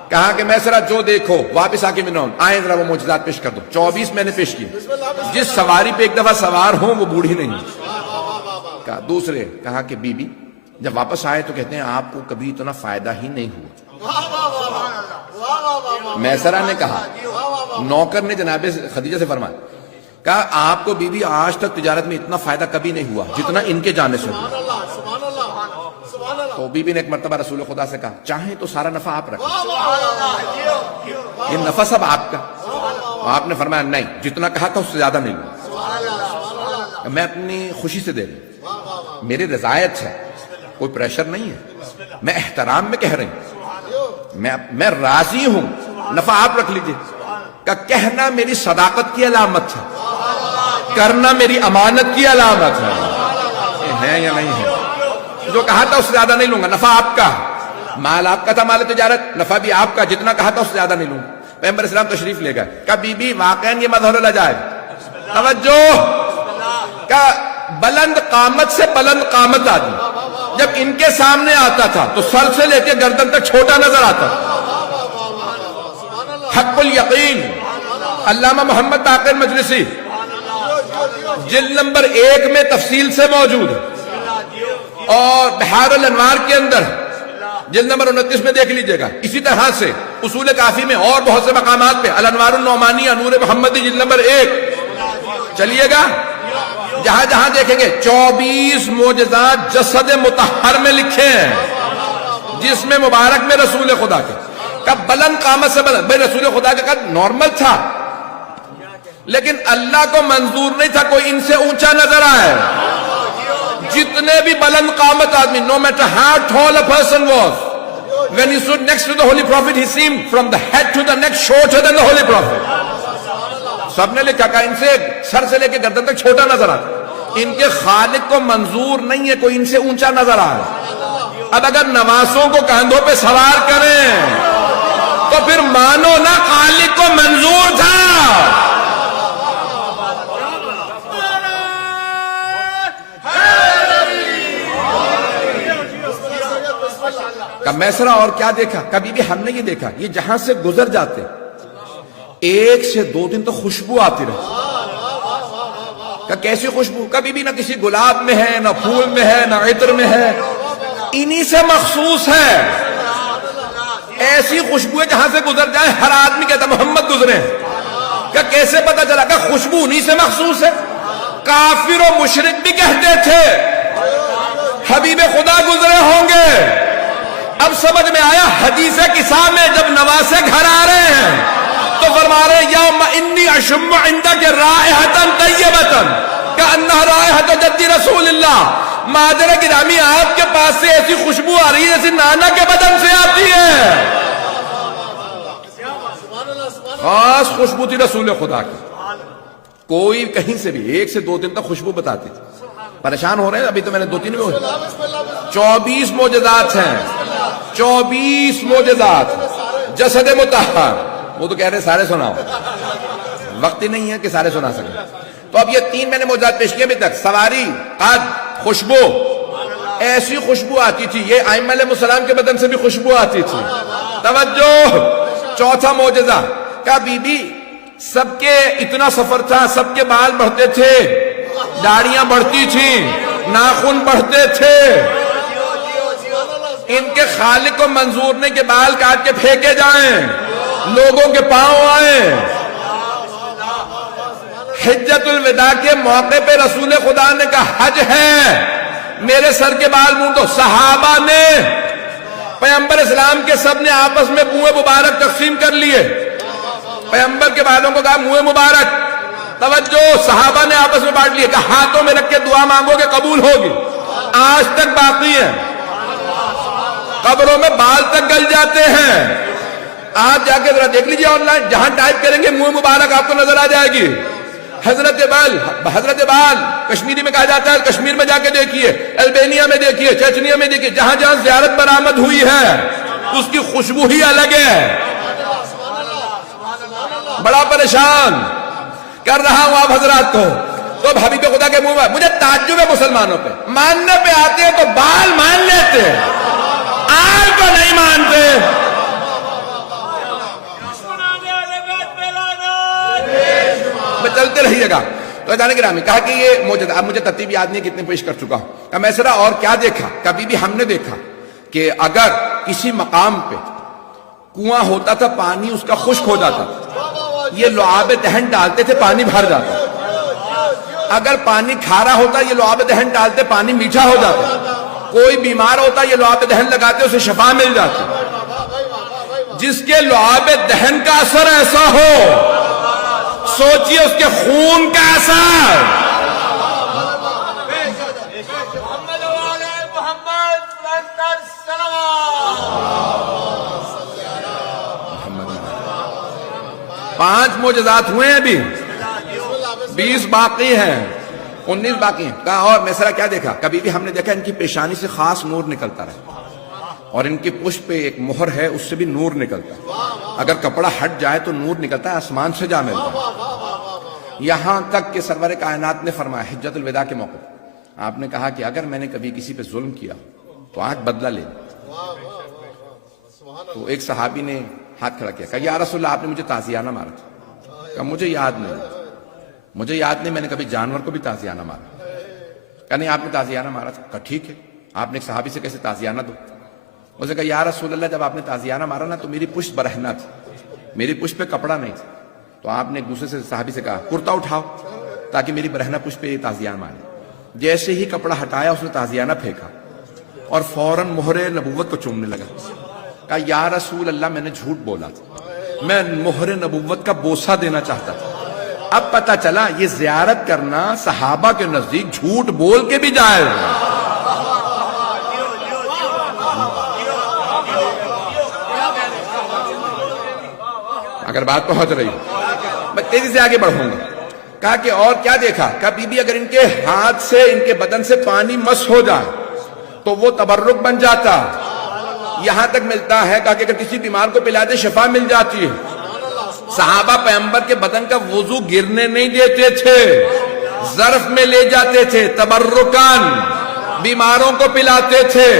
کہا کہ میں ذرا جو دیکھو واپس آ کے منون آئیں ذرا وہ معجزات پیش کر دو. 24 میں نے پیش کیے. جس سواری پہ ایک دفعہ سوار ہوں وہ بوڑھی نہیں. کہا دوسرے, کہا کہ بی بی جب واپس آئے تو کہتے ہیں آپ کو کبھی اتنا فائدہ ہی نہیں ہوا. میسرہ نے کہا, نوکر نے جناب خدیجہ سے فرمایا, کہا آپ کو بی بی آج تک تجارت میں اتنا فائدہ کبھی نہیں ہوا جتنا ان کے جانے سے ہوا. تو بی بی نے ایک مرتبہ رسول خدا سے کہا چاہیں تو سارا نفع آپ رکھیں, یہ نفع سب آپ کا. آپ نے فرمایا نہیں, جتنا کہا تھا اس سے زیادہ نہیں لوں, میں اپنی خوشی سے دے دوں, میری رضایت ہے, کوئی پریشر نہیں ہے, میں احترام میں کہہ رہی ہوں, میں راضی ہوں, نفع آپ رکھ لیجئے. کہ کہنا میری صداقت کی علامت ہے, کرنا میری امانت کی علامت ہے یا نہیں ہے. جو کہا تھا اس سے زیادہ نہیں لوں گا, نفع آپ کا, مال آپ کا تھا, مال تجارت, نفع بھی آپ کا, جتنا کہا تھا اس سے زیادہ نہیں لوں گا. پیغمبر اسلام تشریف لے گئے. کہا بی بی واقعاً یہ مظہر العجائب, توجہ, کہ بلند قامت سے بلند قامت آدمی جب ان کے سامنے آتا تھا تو سر سے لے کے گردن تک چھوٹا نظر آتا. حق الیقین علامہ محمد باقر مجلسی جلد نمبر 1 میں تفصیل سے موجود ہے, اور بحار الانوار کے اندر جلد نمبر 29 میں دیکھ لیجئے گا. اسی طرح سے اصول کافی میں اور بہت سے مقامات پہ الانوار النعمانیہ نور محمدی جلد نمبر 1 چلیے گا, جہاں جہاں دیکھیں گے 24 معجزات جسد مطہر میں لکھے ہیں, جس میں مبارک میں رسول خدا کے کب بلند قامت سے بلند. بھئی رسول خدا کا قد نارمل تھا, لیکن اللہ کو منظور نہیں تھا کوئی ان سے اونچا نظر آئے. جتنے بھی بلند قامت آدمی, no matter how tall a person was, when he stood next to the Holy Prophet, he seemed from the head to the neck shorter than the Holy Prophet. سب نے لکھا کہ ان سے سر سے لے کے گردن تک چھوٹا نظر آتا. ان کے خالق کو منظور نہیں ہے کوئی ان سے اونچا نظر آئے. اب اگر نواسوں کو کاندھوں پہ سوار کریں تو پھر مانو نہ خالق کو منظور تھا. میسرا اور کیا دیکھا, کبھی بھی ہم نے یہ دیکھا, یہ جہاں سے گزر جاتے 1 سے 2 دن تو خوشبو آتی رہتی. کیسی خوشبو, کبھی بھی نہ کسی گلاب میں ہے, نہ پھول میں ہے, نہ عطر میں ہے, انہی سے مخصوص ہے. ایسی خوشبو ہے جہاں سے گزر جائے ہر آدمی کہتا محمد گزرے. کہ کیسے پتا چلا کہ خوشبو انہی سے مخصوص ہے. کافر و مشرک بھی کہتے تھے حبیب خدا گزرے ہوں گے. اب سمجھ میں آیا حدیث قصہ میں جب نواسے گھر آ رہے ہیں تو فرما رہے ہیں یوم انی اشم عندک رائحۃ طیبۃ کأنها رائحۃ جد رسول اللہ. ماجرہ گرامی, آپ کے پاس سے ایسی خوشبو آ رہی ہے جیسے نانا کے بدن سے آتی ہے. خاص خوشبو تھی رسول خدا کی. کوئی کہیں سے بھی 1 سے 2 دن تک خوشبو بتاتی تھی. پریشان ہو رہے ہیں, ابھی تو میں نے 2-3 میں 24 معجزات ہیں, 24 معجزات جسد مطہر. وہ تو کہہ رہے سارے سناؤ, وقت ہی نہیں ہے کہ سارے سنا سکیں. تو اب یہ 3 میں نے معجزات پیش کیے ابھی تک. سواری, قد, خوشبو. ایسی خوشبو آتی تھی, یہ ائمہ علیہ السلام کے بدن سے بھی خوشبو آتی تھی. توجہ, چوتھا معجزہ کا بی بی سب کے اتنا سفر تھا, سب کے بال بڑھتے تھے, داڑیاں بڑھتی تھیں, ناخن بڑھتے تھے. ان کے خالق کو منظور نہیں کہ بال کاٹ کے پھینکے جائیں, لوگوں کے پاؤں آئیں. حجت الوداع کے موقع پہ رسول خدا نے کہا حج ہے, میرے سر کے بال مونڈ دو. صحابہ نے, پیغمبر اسلام کے سب نے آپس میں منہ مبارک تقسیم کر لیے. پیغمبر کے بالوں کو کہا منہ مبارک. توجہ, صحابہ نے آپس میں بانٹ لیے, کہا ہاتھوں میں رکھ کے دعا مانگو گے قبول ہوگی. آج تک باقی ہے, قبروں میں بال تک گل جاتے ہیں. آپ جا کے ذرا دیکھ لیجیے آن لائن, جہاں ٹائپ کریں گے منہ مبارک آپ کو نظر آ جائے گی. حضرت بال کشمیری میں کہا جاتا ہے، کشمیر میں جا کے دیکھیے، البینیا میں دیکھیے، چچنیا میں دیکھیے، جہاں جہاں زیارت برآمد ہوئی ہے اس کی خوشبو ہی الگ ہے۔ بڑا پریشان کر رہا ہوں آپ حضرات کو، تو حبیب خدا کے منہ میں مجھے تعجب ہے مسلمانوں پہ، ماننے پہ آتے ہیں تو بال مان لیتے ہیں، آل کو نہیں مانتے۔ چلتے رہیے گا تو جانے گرامی کہا کہ یہ موجود، اب مجھے ترتیب یاد نہیں کتنے پیش کر چکا ہوں۔ کہ میں سرا اور کیا دیکھا، کبھی بھی ہم نے دیکھا کہ اگر کسی مقام پہ کنواں ہوتا تھا پانی اس کا خشک ہو جاتا تھا، یہ لعاب دہن ڈالتے تھے پانی بھر جاتا، اگر پانی کھارا ہوتا یہ لعاب دہن ڈالتے پانی میٹھا ہو جاتا، کوئی بیمار ہوتا یہ لعاب دہن لگاتے اسے شفا مل جاتی۔ جس کے لعاب دہن کا اثر ایسا ہو سوچئے اس کے خون کا اثر۔ محمد والے محمد پرنٹر صلوات۔ 5 معجزات ہوئے ہیں، ابھی 20 باقی ہیں، 19 باقی ہیں۔ کہا اور میں سرا کیا دیکھا، کبھی بھی ہم نے دیکھا ان کی پیشانی سے خاص نور نکلتا رہا، اور ان کی پشت پہ ایک مہر ہے اس سے بھی نور نکلتا ہے، اگر کپڑا ہٹ جائے تو نور نکلتا ہے، آسمان سے جا ملتا ہے۔ یہاں تک کہ سرور کائنات نے فرمایا حجت الوداع کے موقع آپ نے کہا کہ اگر میں نے کبھی کسی پہ ظلم کیا تو آج بدلہ لے۔ تو ایک صحابی نے ہاتھ کھڑا کیا، کہا یا رسول اللہ آپ نے مجھے تازیانہ مارا تھا، کہا مجھے یاد نہیں میں نے کبھی جانور کو بھی تازیانہ مارا، کہا نہیں آپ نے تازیانہ مارا تھا، کہا ٹھیک ہے آپ نے ایک صحابی سے کیسے تازیانہ دو؟ اسے کہا یا رسول اللہ جب آپ نے تازیانہ مارا نا تو میری پشت برہنہ تھی، میری پشت پہ کپڑا نہیں تھا، تو آپ نے ایک دوسرے سے صحابی سے کہا کرتا اٹھاؤ تاکہ میری برہنہ پشت پہ یہ تازیانہ مارے۔ جیسے ہی کپڑا ہٹایا اس نے تازیانہ پھینکا اور فوراً مہر نبوت کو چومنے لگا، کہا یا رسول اللہ میں نے جھوٹ بولا تھا، میں مہر نبوت کا بوسہ دینا چاہتا تھا، اب پتہ چلا یہ زیارت کرنا صحابہ کے نزدیک جھوٹ بول کے بھی جائز ہے۔ اگر بات پہنچ رہی میں تیزی سے آگے بڑھوں گا۔ کہا کہ اور کیا دیکھا، کبھی بھی اگر ان کے ہاتھ سے ان کے بدن سے پانی مس ہو جائے تو وہ تبرک بن جاتا، یہاں تک ملتا ہے کہا کہ اگر کسی بیمار کو پلا دے شفا مل جاتی ہے۔ صحابہ پیغمبر کے بدن کا وضو گرنے نہیں دیتے تھے، ظرف میں لے جاتے تھے، تبرکان بیماروں کو پلاتے تھے۔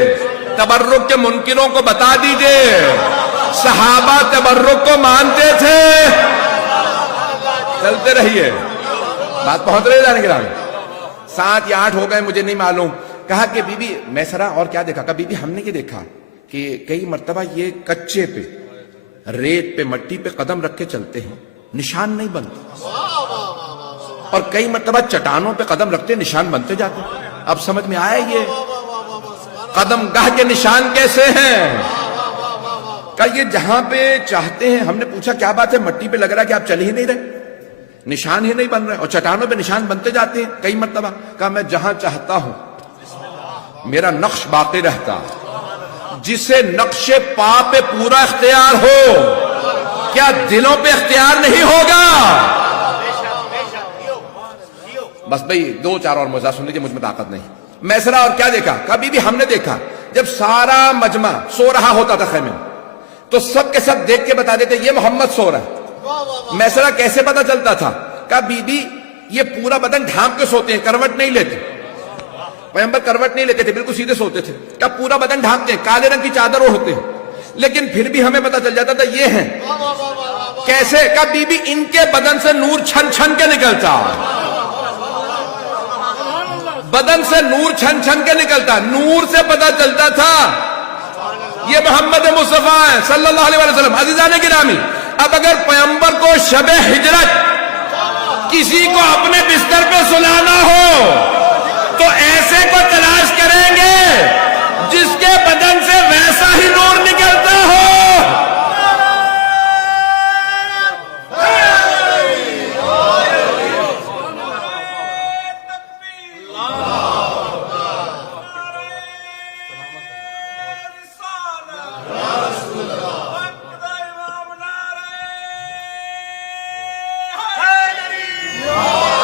تبرک کے منکروں کو بتا دیجئے صحابہ تبرک کو مانتے تھے۔ چلتے رہیے، بات پہنچ رہی جانے کے رہے 7 یا 8 ہو گئے مجھے نہیں معلوم۔ کہا کہ بی بی میں سرا اور کیا دیکھا، کبھی بھی ہم نے یہ دیکھا کہ کئی مرتبہ یہ کچے پہ ریت پہ مٹی پہ قدم رکھ کے چلتے ہیں، نشان نہیں بنتے، اور کئی مرتبہ چٹانوں پہ قدم رکھتے نشان بنتے جاتے۔ اب سمجھ میں آیا یہ قدم گاہ کے نشان کیسے ہیں؟ کہ یہ جہاں پہ چاہتے ہیں، ہم نے پوچھا کیا بات ہے، مٹی پہ لگ رہا ہے کہ آپ چل ہی نہیں رہے، نشان ہی نہیں بن رہے، اور چٹانوں پہ نشان بنتے جاتے ہیں کئی مرتبہ۔ کہا میں جہاں چاہتا ہوں میرا نقش باقی رہتا، جسے نقش پا پہ پورا اختیار ہو کیا دلوں پہ اختیار نہیں ہوگا؟ بس بھئی 2-4 اور موضوع سن لیجیے، مجھ میں طاقت نہیں۔ میں سرا اور کیا دیکھا، کبھی بھی ہم نے دیکھا جب سارا مجمع سو رہا ہوتا تھا خیمے میں تو سب کے سب دیکھ کے بتا دیتے یہ محمد سو رہا ہے۔ میں سرا کیسے پتا چلتا تھا، کہا بی بی یہ پورا بدن ڈھانپ کے سوتے ہیں، کروٹ نہیں لیتے، پیغمبر کروٹ نہیں لیتے تھے، بالکل سیدھے سوتے تھے۔ کہا پورا بدن ڈھانپتے ہیں، کالے رنگ کی چادر ہوتے ہیں، لیکن پھر بھی ہمیں پتا چل جاتا تھا یہ ہیں۔ کیسے؟ کہا بی بی ان کے بدن سے نور چھن چھن کے نکلتا، بدن سے نور چھن چھن کے نکلتا، نور سے پتا چلتا تھا یہ محمد مصطفیٰ ہے صلی اللہ علیہ وسلم۔ عزیزان گرامی، اب اگر پیغمبر کو شب ہجرت کسی کو اپنے بستر پہ سلانا ہو تو ایسے کو تلاش کریں گے جس کے بدن سے ویسا ہی نور نکلتا ہو۔ حیدری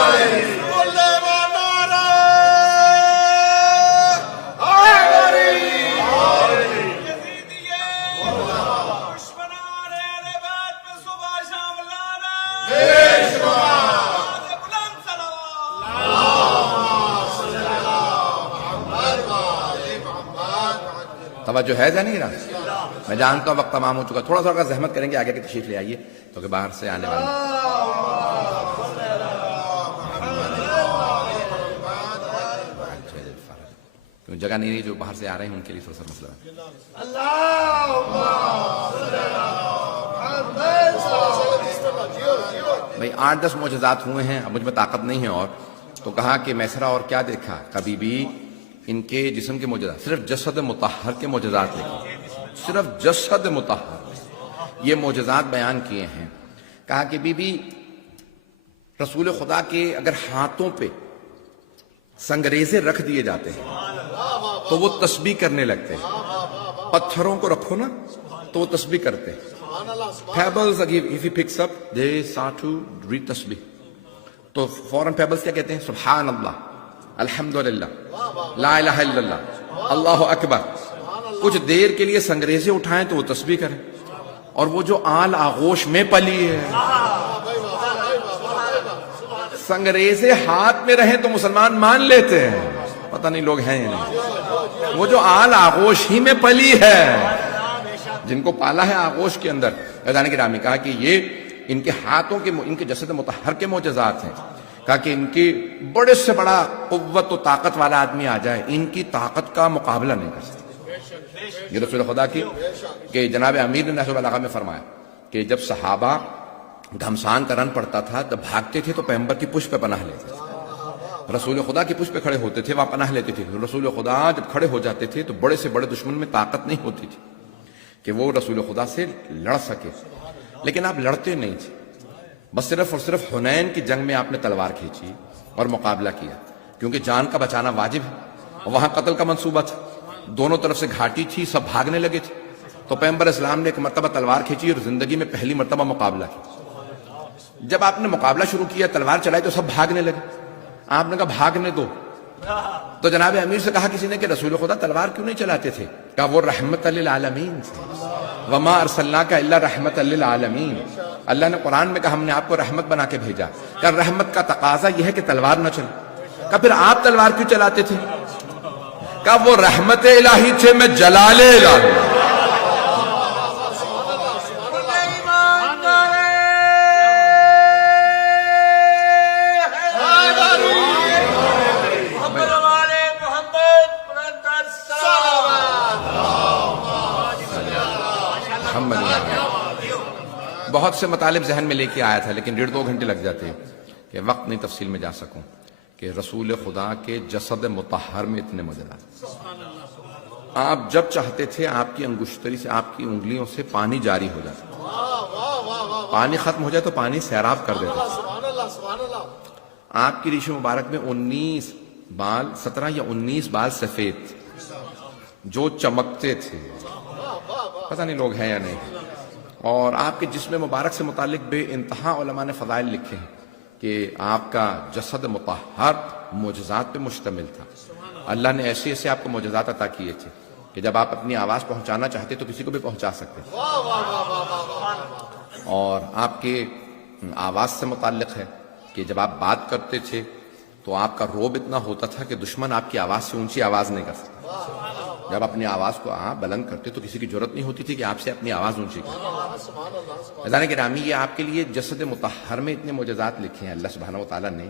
توجہ ہے یا نہیں رہا؟ میں جانتا ہوں وقت تمام ہو چکا، تھوڑا سا اگر زحمت کریں گے آگے کی تشریف لے آئیے کیونکہ باہر سے آنے والے کیوں جگہ نہیں رہی، جو باہر سے آ رہے ہیں ان کے لیے تھوڑا سا مسئلہ ہے۔ بھائی 8-10 معجزات ہوئے ہیں، اب مجھ میں طاقت نہیں ہے اور تو کہا کہ میسرا اور کیا دیکھا، کبھی بھی ان کے جسم کے معجزات، صرف جسد مطہر کے معجزات لکھے، صرف جسد مطہر یہ معجزات بیان کیے ہیں۔ کہا کہ بی بی رسول خدا کے اگر ہاتھوں پہ سنگریزے رکھ دیے جاتے ہیں تو وہ تسبیح کرنے لگتے ہیں، پتھروں کو رکھو نا تو وہ تسبیح کرتے ہیں۔ Pebbles, if he picks up, they start to read tasbih. تو فوراً پیبلز کیا کہتے ہیں؟ سبحان اللہ، الحمدللہ، لا الہ الا اللہ، اللہ اکبر۔ کچھ دیر کے لیے سنگریزے اٹھائیں تو وہ تسبیح کریں، اور وہ جو آل آغوش میں پلی ہے، سنگریزے ہاتھ میں رہیں تو مسلمان مان لیتے ہیں، پتہ نہیں لوگ ہیں یا نہیں۔ وہ جو آل آغوش ہی میں پلی ہے، جن کو پالا ہے آغوش کے اندر، عزیزان گرامی، کہا کہ یہ ان کے ہاتھوں کے، ان کے جسد مطہر کے معجزات ہیں۔ کہا کہ ان کی بڑے سے بڑا قوت و طاقت والا آدمی آ جائے، ان کی طاقت کا مقابلہ نہیں کر سکتا۔ یہ رسول خدا کی کہ جناب امیر نے نحو البلاغہ میں فرمایا کہ جب صحابہ گھمسان کا رن پڑتا تھا جب بھاگتے تھے تو پیغمبر کی پشت پہ پناہ لیتے تھے، رسول خدا کی پشت پہ کھڑے ہوتے تھے، وہاں پناہ لیتے تھے۔ رسول خدا جب کھڑے ہو جاتے تھے تو بڑے سے بڑے دشمن میں طاقت نہیں ہوتی تھی کہ وہ رسول خدا سے لڑ سکے، لیکن آپ لڑتے نہیں تھے، بس صرف اور صرف حنین کی جنگ میں آپ نے تلوار کھینچی اور مقابلہ کیا، کیونکہ جان کا بچانا واجب ہے، اور وہاں قتل کا منصوبہ تھا، دونوں طرف سے گھاٹی تھی، سب بھاگنے لگے تھے، تو پیغمبر اسلام نے ایک مرتبہ تلوار کھینچی اور زندگی میں پہلی مرتبہ مقابلہ کیا۔ جب آپ نے مقابلہ شروع کیا، تلوار چلائی تو سب بھاگنے لگے، آپ نے کہا بھاگنے دو، تو جناب امیر سے کہا کسی نے کہ رسول خدا تلوار کیوں نہیں چلاتے تھے؟ کہا وہ رحمت للعالمین تھے، وما ارسلناک الا رحمت للعالمین۔ اللہ نے قرآن میں کہا ہم نے آپ کو رحمت بنا کے بھیجا، کہ رحمت کا تقاضا یہ ہے کہ تلوار نہ چلے۔ کہا پھر آپ تلوار کیوں چلاتے تھے؟ کہا وہ رحمت الہی تھے، میں جلال الہی۔ بہت سے مطالب ذہن میں لے کے آیا تھا لیکن 1.5-2 گھنٹے لگ جاتے ہیں کہ وقت نہیں تفصیل میں جا سکوں کہ رسول خدا کے جسد مطہر میں اتنے معجزات۔ آپ جب چاہتے تھے آپ کی انگشتری سے، آپ کی انگلیوں سے پانی جاری ہو جاتا، پانی ختم ہو جائے تو پانی سیراب کر دیتا۔ آپ کی ریش مبارک میں 19 بال، 17 یا 19 بال سفید جو چمکتے تھے، پتہ نہیں لوگ ہیں یا نہیں۔ اور آپ کے جسم مبارک سے متعلق بے انتہا علماء نے فضائل لکھے ہیں کہ آپ کا جسد مطہر معجزات پہ مشتمل تھا۔ اللہ نے ایسے ایسے آپ کو معجزات عطا کیے تھے کہ جب آپ اپنی آواز پہنچانا چاہتے تو کسی کو بھی پہنچا سکتے تھے، اور آپ کے آواز سے متعلق ہے کہ جب آپ بات کرتے تھے تو آپ کا روب اتنا ہوتا تھا کہ دشمن آپ کی آواز سے اونچی آواز نہیں کر سکتا۔ جب اپنی آواز کو آپ بلند کرتے تو کسی کی ضرورت نہیں ہوتی تھی کہ آپ سے اپنی آواز اونچی کریں۔ عزیزان گرامی، یہ آپ کے لیے جسد مطہر میں اتنے معجزات لکھے ہیں اللہ سبحانہ و تعالیٰ نے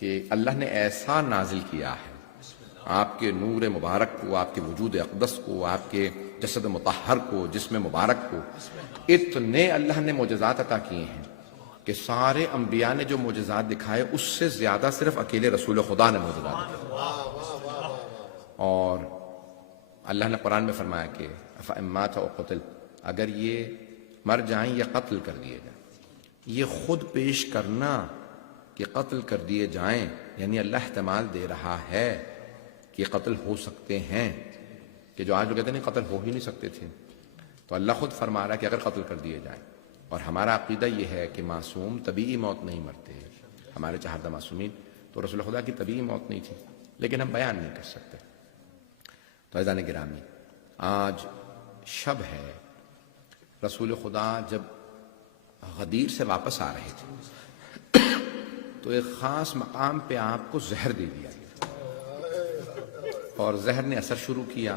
کہ اللہ نے ایسا نازل کیا ہے آپ کے نور مبارک کو، آپ کے وجود اقدس کو، آپ کے جسد مطہر کو، جسم مبارک کو، اتنے اللہ نے معجزات عطا کیے ہیں کہ سارے انبیاء نے جو معجزات دکھائے اس سے زیادہ صرف اکیلے رسول خدا نے معجزات دکھائے۔ اور اللہ نے قرآن میں فرمایا کہ فَإِن مَاتَ أَوْ قُتِلَ، اگر یہ مر جائیں یا قتل کر دیے جائیں، یہ خود پیش کرنا کہ قتل کر دیے جائیں، یعنی اللہ احتمال دے رہا ہے کہ قتل ہو سکتے ہیں، کہ جو آج لوگ کہتے ہیں قتل ہو ہی نہیں سکتے تھے، تو اللہ خود فرما رہا ہے کہ اگر قتل کر دیے جائیں۔ اور ہمارا عقیدہ یہ ہے کہ معصوم طبیعی موت نہیں مرتے، ہمارے چہردہ معصومین، تو رسول خدا کی طبیعی موت نہیں تھی، لیکن ہم بیان نہیں کر سکتے۔ تو عزیزان گرامی، آج شب ہے، رسول خدا جب غدیر سے واپس آ رہے تھے تو ایک خاص مقام پہ آپ کو زہر دے دیا گیا، اور زہر نے اثر شروع کیا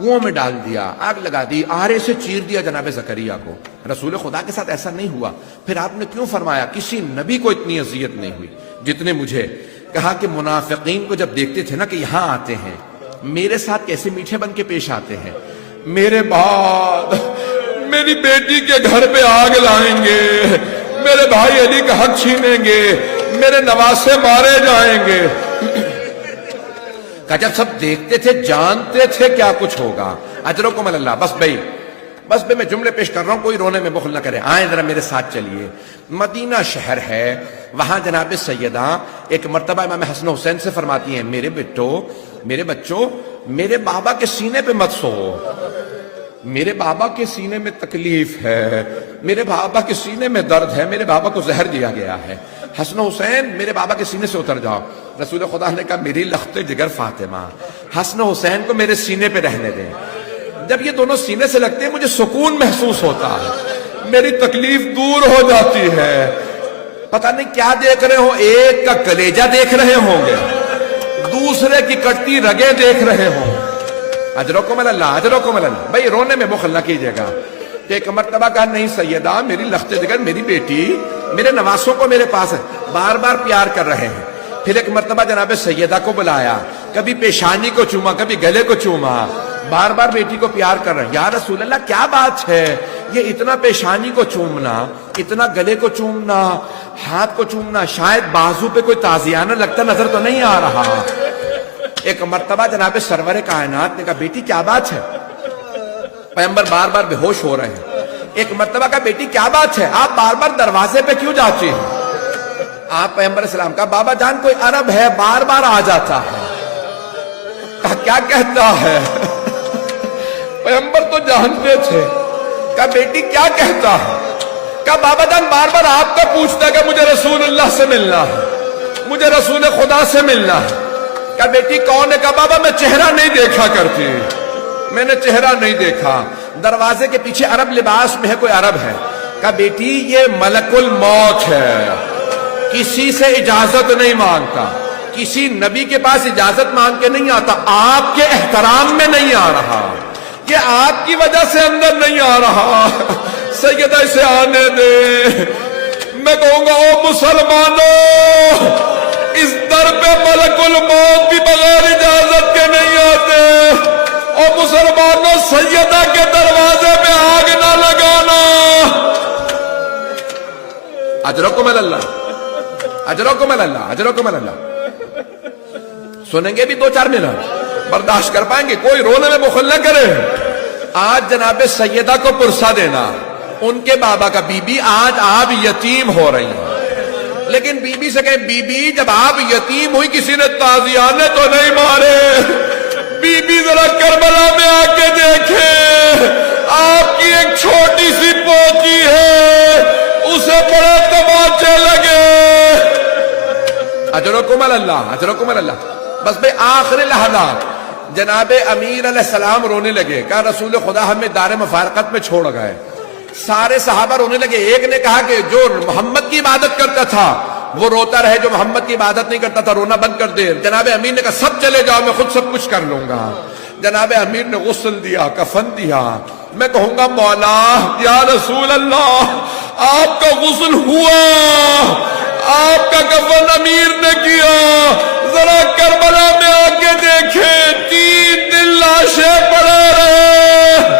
کنویں میں ڈال دیا، آگ لگا دی، آرے سے چیر دیا جناب زکریا کو۔ رسول خدا کے ساتھ ایسا نہیں ہوا۔ پھر آپ نے کیوں فرمایا کسی نبی کو اتنی اذیت نہیں ہوئی جتنے مجھے؟ کہا کہ منافقین کو جب دیکھتے تھے نا کہ یہاں آتے ہیں میرے ساتھ کیسے میٹھے بن کے پیش آتے ہیں، میرے بعد میری بیٹی کے گھر پہ آگ لائیں گے، میرے بھائی علی کا حق چھینیں گے، میرے نواسے مارے جائیں گے۔ کہ جب سب دیکھتے تھے جانتے تھے کیا کچھ ہوگا۔ اجرکم اللہ۔ بس بھائی میں جملے پیش کر رہا ہوں، کوئی رونے میں بخل نہ کرے، آئیں ذرا میرے ساتھ چلیے۔ مدینہ شہر ہے، وہاں جناب سیدہ ایک مرتبہ امام حسن حسین سے فرماتی ہیں میرے بچوں میرے بابا کے سینے پہ مت سو، میرے بابا کے سینے میں تکلیف ہے، میرے بابا کے سینے میں درد ہے، میرے بابا کو زہر دیا گیا ہے، حسن حسین میرے بابا کے سینے سے اتر جاؤ۔ رسول خدا نے کہا میری لخت جگر فاطمہ، حسن حسین کو میرے سینے پہ رہنے دیں، جب یہ دونوں سینے سے لگتے ہیں مجھے سکون محسوس ہوتا ہے، میری تکلیف دور ہو جاتی ہے۔ پتہ نہیں کیا دیکھ رہے ہو، ایک کا کلیجہ دیکھ رہے ہوں گے، دوسرے کی کٹتی رگیں دیکھ رہے ہوں۔ اجرکم اللہ، اجرکم اللہ۔ بھائی رونے میں بخل نہ کیجیے گا۔ کہ ایک مرتبہ کہا نہیں سیدہ میری لخت جگر، میری بیٹی میرے نواسوں کو میرے پاس ہے، بار بار پیار کر رہے ہیں۔ پھر ایک مرتبہ جناب سیدہ کو بلایا، کبھی پیشانی کو چوما، کبھی گلے کو چوما، بار بار بیٹی کو پیار کر رہے ہیں۔ یا رسول اللہ کیا بات ہے، یہ اتنا پیشانی کو چومنا، اتنا گلے کو چومنا، ہاتھ کو چومنا، شاید بازو پہ کوئی تازیانہ لگتا نظر تو نہیں آ رہا۔ ایک مرتبہ جناب سرور کائنات نے کہا بیٹی کیا بات ہے؟ پیغمبر بار بار بے ہوش ہو رہے ہیں۔ ایک مرتبہ کہا بیٹی کیا بات ہے، آپ بار بار دروازے پہ کیوں جاتی ہیں؟ آپ پیغمبر اسلام کا بابا جان کوئی عرب ہے بار بار آ جاتا ہے۔ کہا کیا کہتا ہے؟ پیغمبر تو جانتے تھے۔ کہا بیٹی کیا کہتا ہے؟ کہا بابا جان بار بار آپ کا پوچھتا ہے کہ مجھے رسول اللہ سے ملنا ہے، مجھے رسول خدا سے ملنا ہے۔ کہا بیٹی کون ہے؟ کہا بابا میں چہرہ نہیں دیکھا کرتی، میں نے چہرہ نہیں دیکھا۔ دروازے کے پیچھے عرب لباس میں ہے، کوئی عرب ہے۔ کہا بیٹی یہ ملک الموت ہے، کسی سے اجازت نہیں مانگتا، کسی نبی کے پاس اجازت مانگ کے نہیں آتا، آپ کے احترام میں نہیں آ رہا، یہ آپ کی وجہ سے اندر نہیں آ رہا، سیدہ اسے آنے دے۔ میں کہوں گا او مسلمانوں، اس در پہ ملک الموت بھی بغیر اجازت کے نہیں آتے۔ اور مسلمانوں سیدہ کے دروازے پہ آگ نہ لگانا۔ اجرکم اللہ، اجرکم اللہ، اجرکم اللہ۔ سنیں گے بھی 2-4 منٹ، برداشت کر پائیں گے؟ کوئی رونے میں بخل نہ کرے۔ آج جناب سیدہ کو پرسہ دینا، ان کے بابا کا بی بی آج آپ یتیم ہو رہی ہیں، لیکن بی بی سے کہیں بی بی جب آپ یتیم ہوئی کسی نے تازیانے تو نہیں مارے؟ بی بی ذرا کربلا میں آ کے دیکھیں، آپ کی ایک چھوٹی سی پوتی ہے، اسے بڑے تماچے لگے۔ اجرکم اللہ، اجرکم اللہ۔ بس بھئی آخری لحظات جناب امیر علیہ السلام رونے لگے، کہا رسول خدا ہمیں دار مفارقت میں چھوڑ گئے۔ سارے صحابہ رونے لگے۔ ایک نے کہا کہ جو محمد کی عبادت کرتا تھا وہ روتا رہے، جو محمد کی عبادت نہیں کرتا تھا رونا بند کر دے۔ جناب امیر نے کہا سب چلے جاؤ، میں خود سب کچھ کر لوں گا۔ جناب امیر نے غسل دیا، کفن دیا۔ میں کہوں گا مولا یا رسول اللہ آپ کا غسل ہوا، آپ کا کفن امیر نے کیا، ذرا کربلا میں آ کے دیکھیں 3 دن لاشیں پڑے رہے۔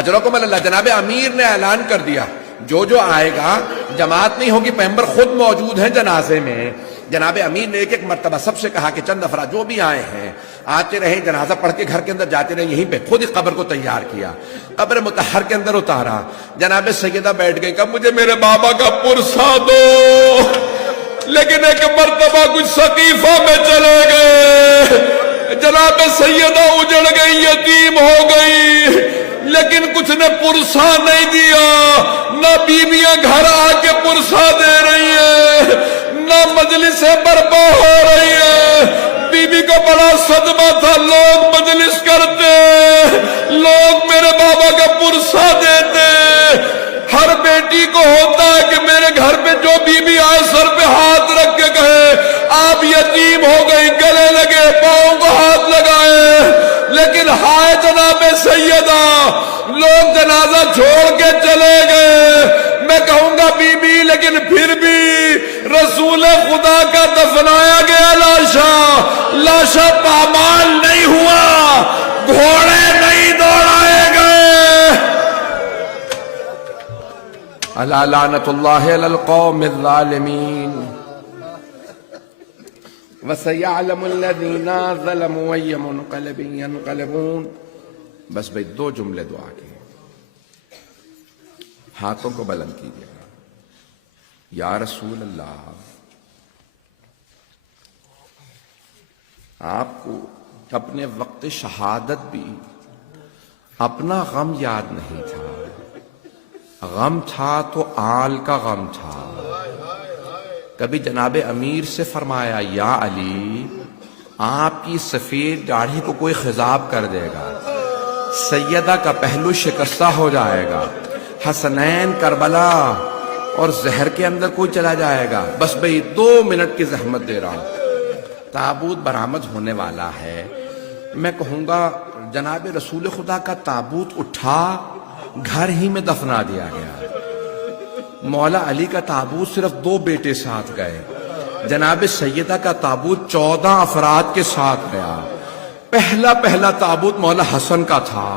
اجرکم اللہ۔ جناب امیر نے اعلان کر دیا جو آئے گا، جماعت نہیں ہوگی، پیغمبر خود موجود ہیں جنازے میں۔ جناب امیر نے ایک مرتبہ سب سے کہا کہ چند افراد جو بھی آئے ہیں آتے رہیں، جنازہ پڑھ کے گھر کے اندر جاتے رہیں، یہیں پہ خود اس قبر کو تیار کیا، قبر مطہر کے اندر اتارا۔ جناب سیدہ بیٹھ گئی، کہا مجھے میرے بابا کا پرسہ دو، لیکن ایک مرتبہ کچھ سقیفہ میں چلے گئے، جناب سیدہ اجڑ گئی، یتیم ہو گئی، لیکن کچھ نے پرسہ نہیں دیا۔ نہ بیویاں گھر آ کے پرسہ دے رہی ہیں، نہ مجلسیں برپا ہو رہی ہیں۔ بی بی کو بڑا صدمہ تھا، لوگ مجلس کرتے، لوگ میرے بابا کا پرسہ دیتے۔ ہر بیٹی کو ہوتا ہے کہ میرے گھر پہ جو بی بی آئے سر پہ ہاتھ رکھ کے کہے آپ یتیم ہو گئی، گلے لگے، پاؤں کو ہاتھ لگائے، لیکن جناب سیدہ، لوگ جنازہ چھوڑ کے چلے گئے، میں کہوں گا بی بی لیکن پھر بھی رسول خدا کا دفنایا گیا لاشا پامال نہیں ہوا، گھوڑے نہیں دوڑائے گئے۔ الا لعنت اللہ علی القوم الظالمین وَسَيَعْلَمُ الَّذِينَ ظَلَمُوا أَيَّ مُنْقَلَبٍ يَنْقَلِبُونَ۔ بس بھئی 2 جملے دعا کے، ہاتھوں کو بلند کیجیے گا۔ یا رسول اللہ، آپ کو اپنے وقت شہادت بھی اپنا غم یاد نہیں تھا، غم تھا تو آل کا غم تھا۔ کبھی جناب امیر سے فرمایا یا علی، آپ کی سفید داڑھی کو کوئی خضاب کر دے گا، سیدہ کا پہلو شکستہ ہو جائے گا، حسنین کربلا اور زہر کے اندر کوئی چلا جائے گا، بس بھئی 2 منٹ کی زحمت دے رہا ہوں۔ تابوت برآمد ہونے والا ہے، میں کہوں گا جناب رسول خدا کا تابوت اٹھا گھر ہی میں دفنا دیا گیا۔ مولا علی کا تابوت صرف 2 بیٹے ساتھ گئے، جناب سیدہ کا تابوت 14 افراد کے ساتھ گیا۔ پہلا تابوت مولا حسن کا تھا،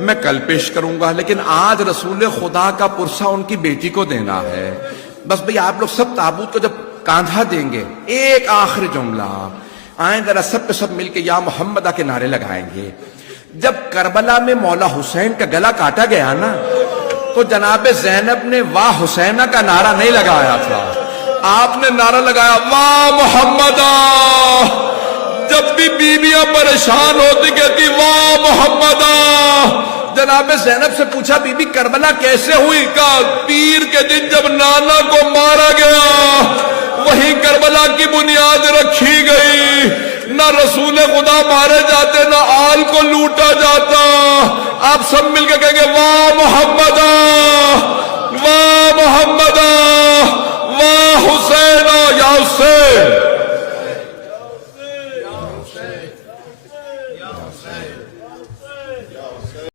میں کل پیش کروں گا، لیکن آج رسول خدا کا پرسہ ان کی بیٹی کو دینا ہے۔ بس بھئی آپ لوگ سب تابوت کو جب کاندھا دیں گے، ایک آخری جملہ، آئیں ذرا سب پہ سب مل کے یا محمدہ کے نعرے لگائیں گے۔ جب کربلا میں مولا حسین کا گلا کاٹا گیا نا، تو جناب زینب نے واہ حسینہ کا نعرہ نہیں لگایا تھا، آپ نے نعرہ لگایا واہ محمدہ۔ جب بھی بیویاں پریشان ہوتی کہتی واہ محمدہ۔ جناب زینب سے پوچھا بی بی کربلا کیسے ہوئی؟ کہا پیر کے دن جب نانا کو مارا گیا وہی کربلا کی بنیاد رکھی گئی، نہ رسول خدا مارے جاتے نہ آل کو لوٹا جاتا۔ آپ سب مل کے کہیں گے واہ محمدہ، واہ محمدہ، واہ حسین یا حسین۔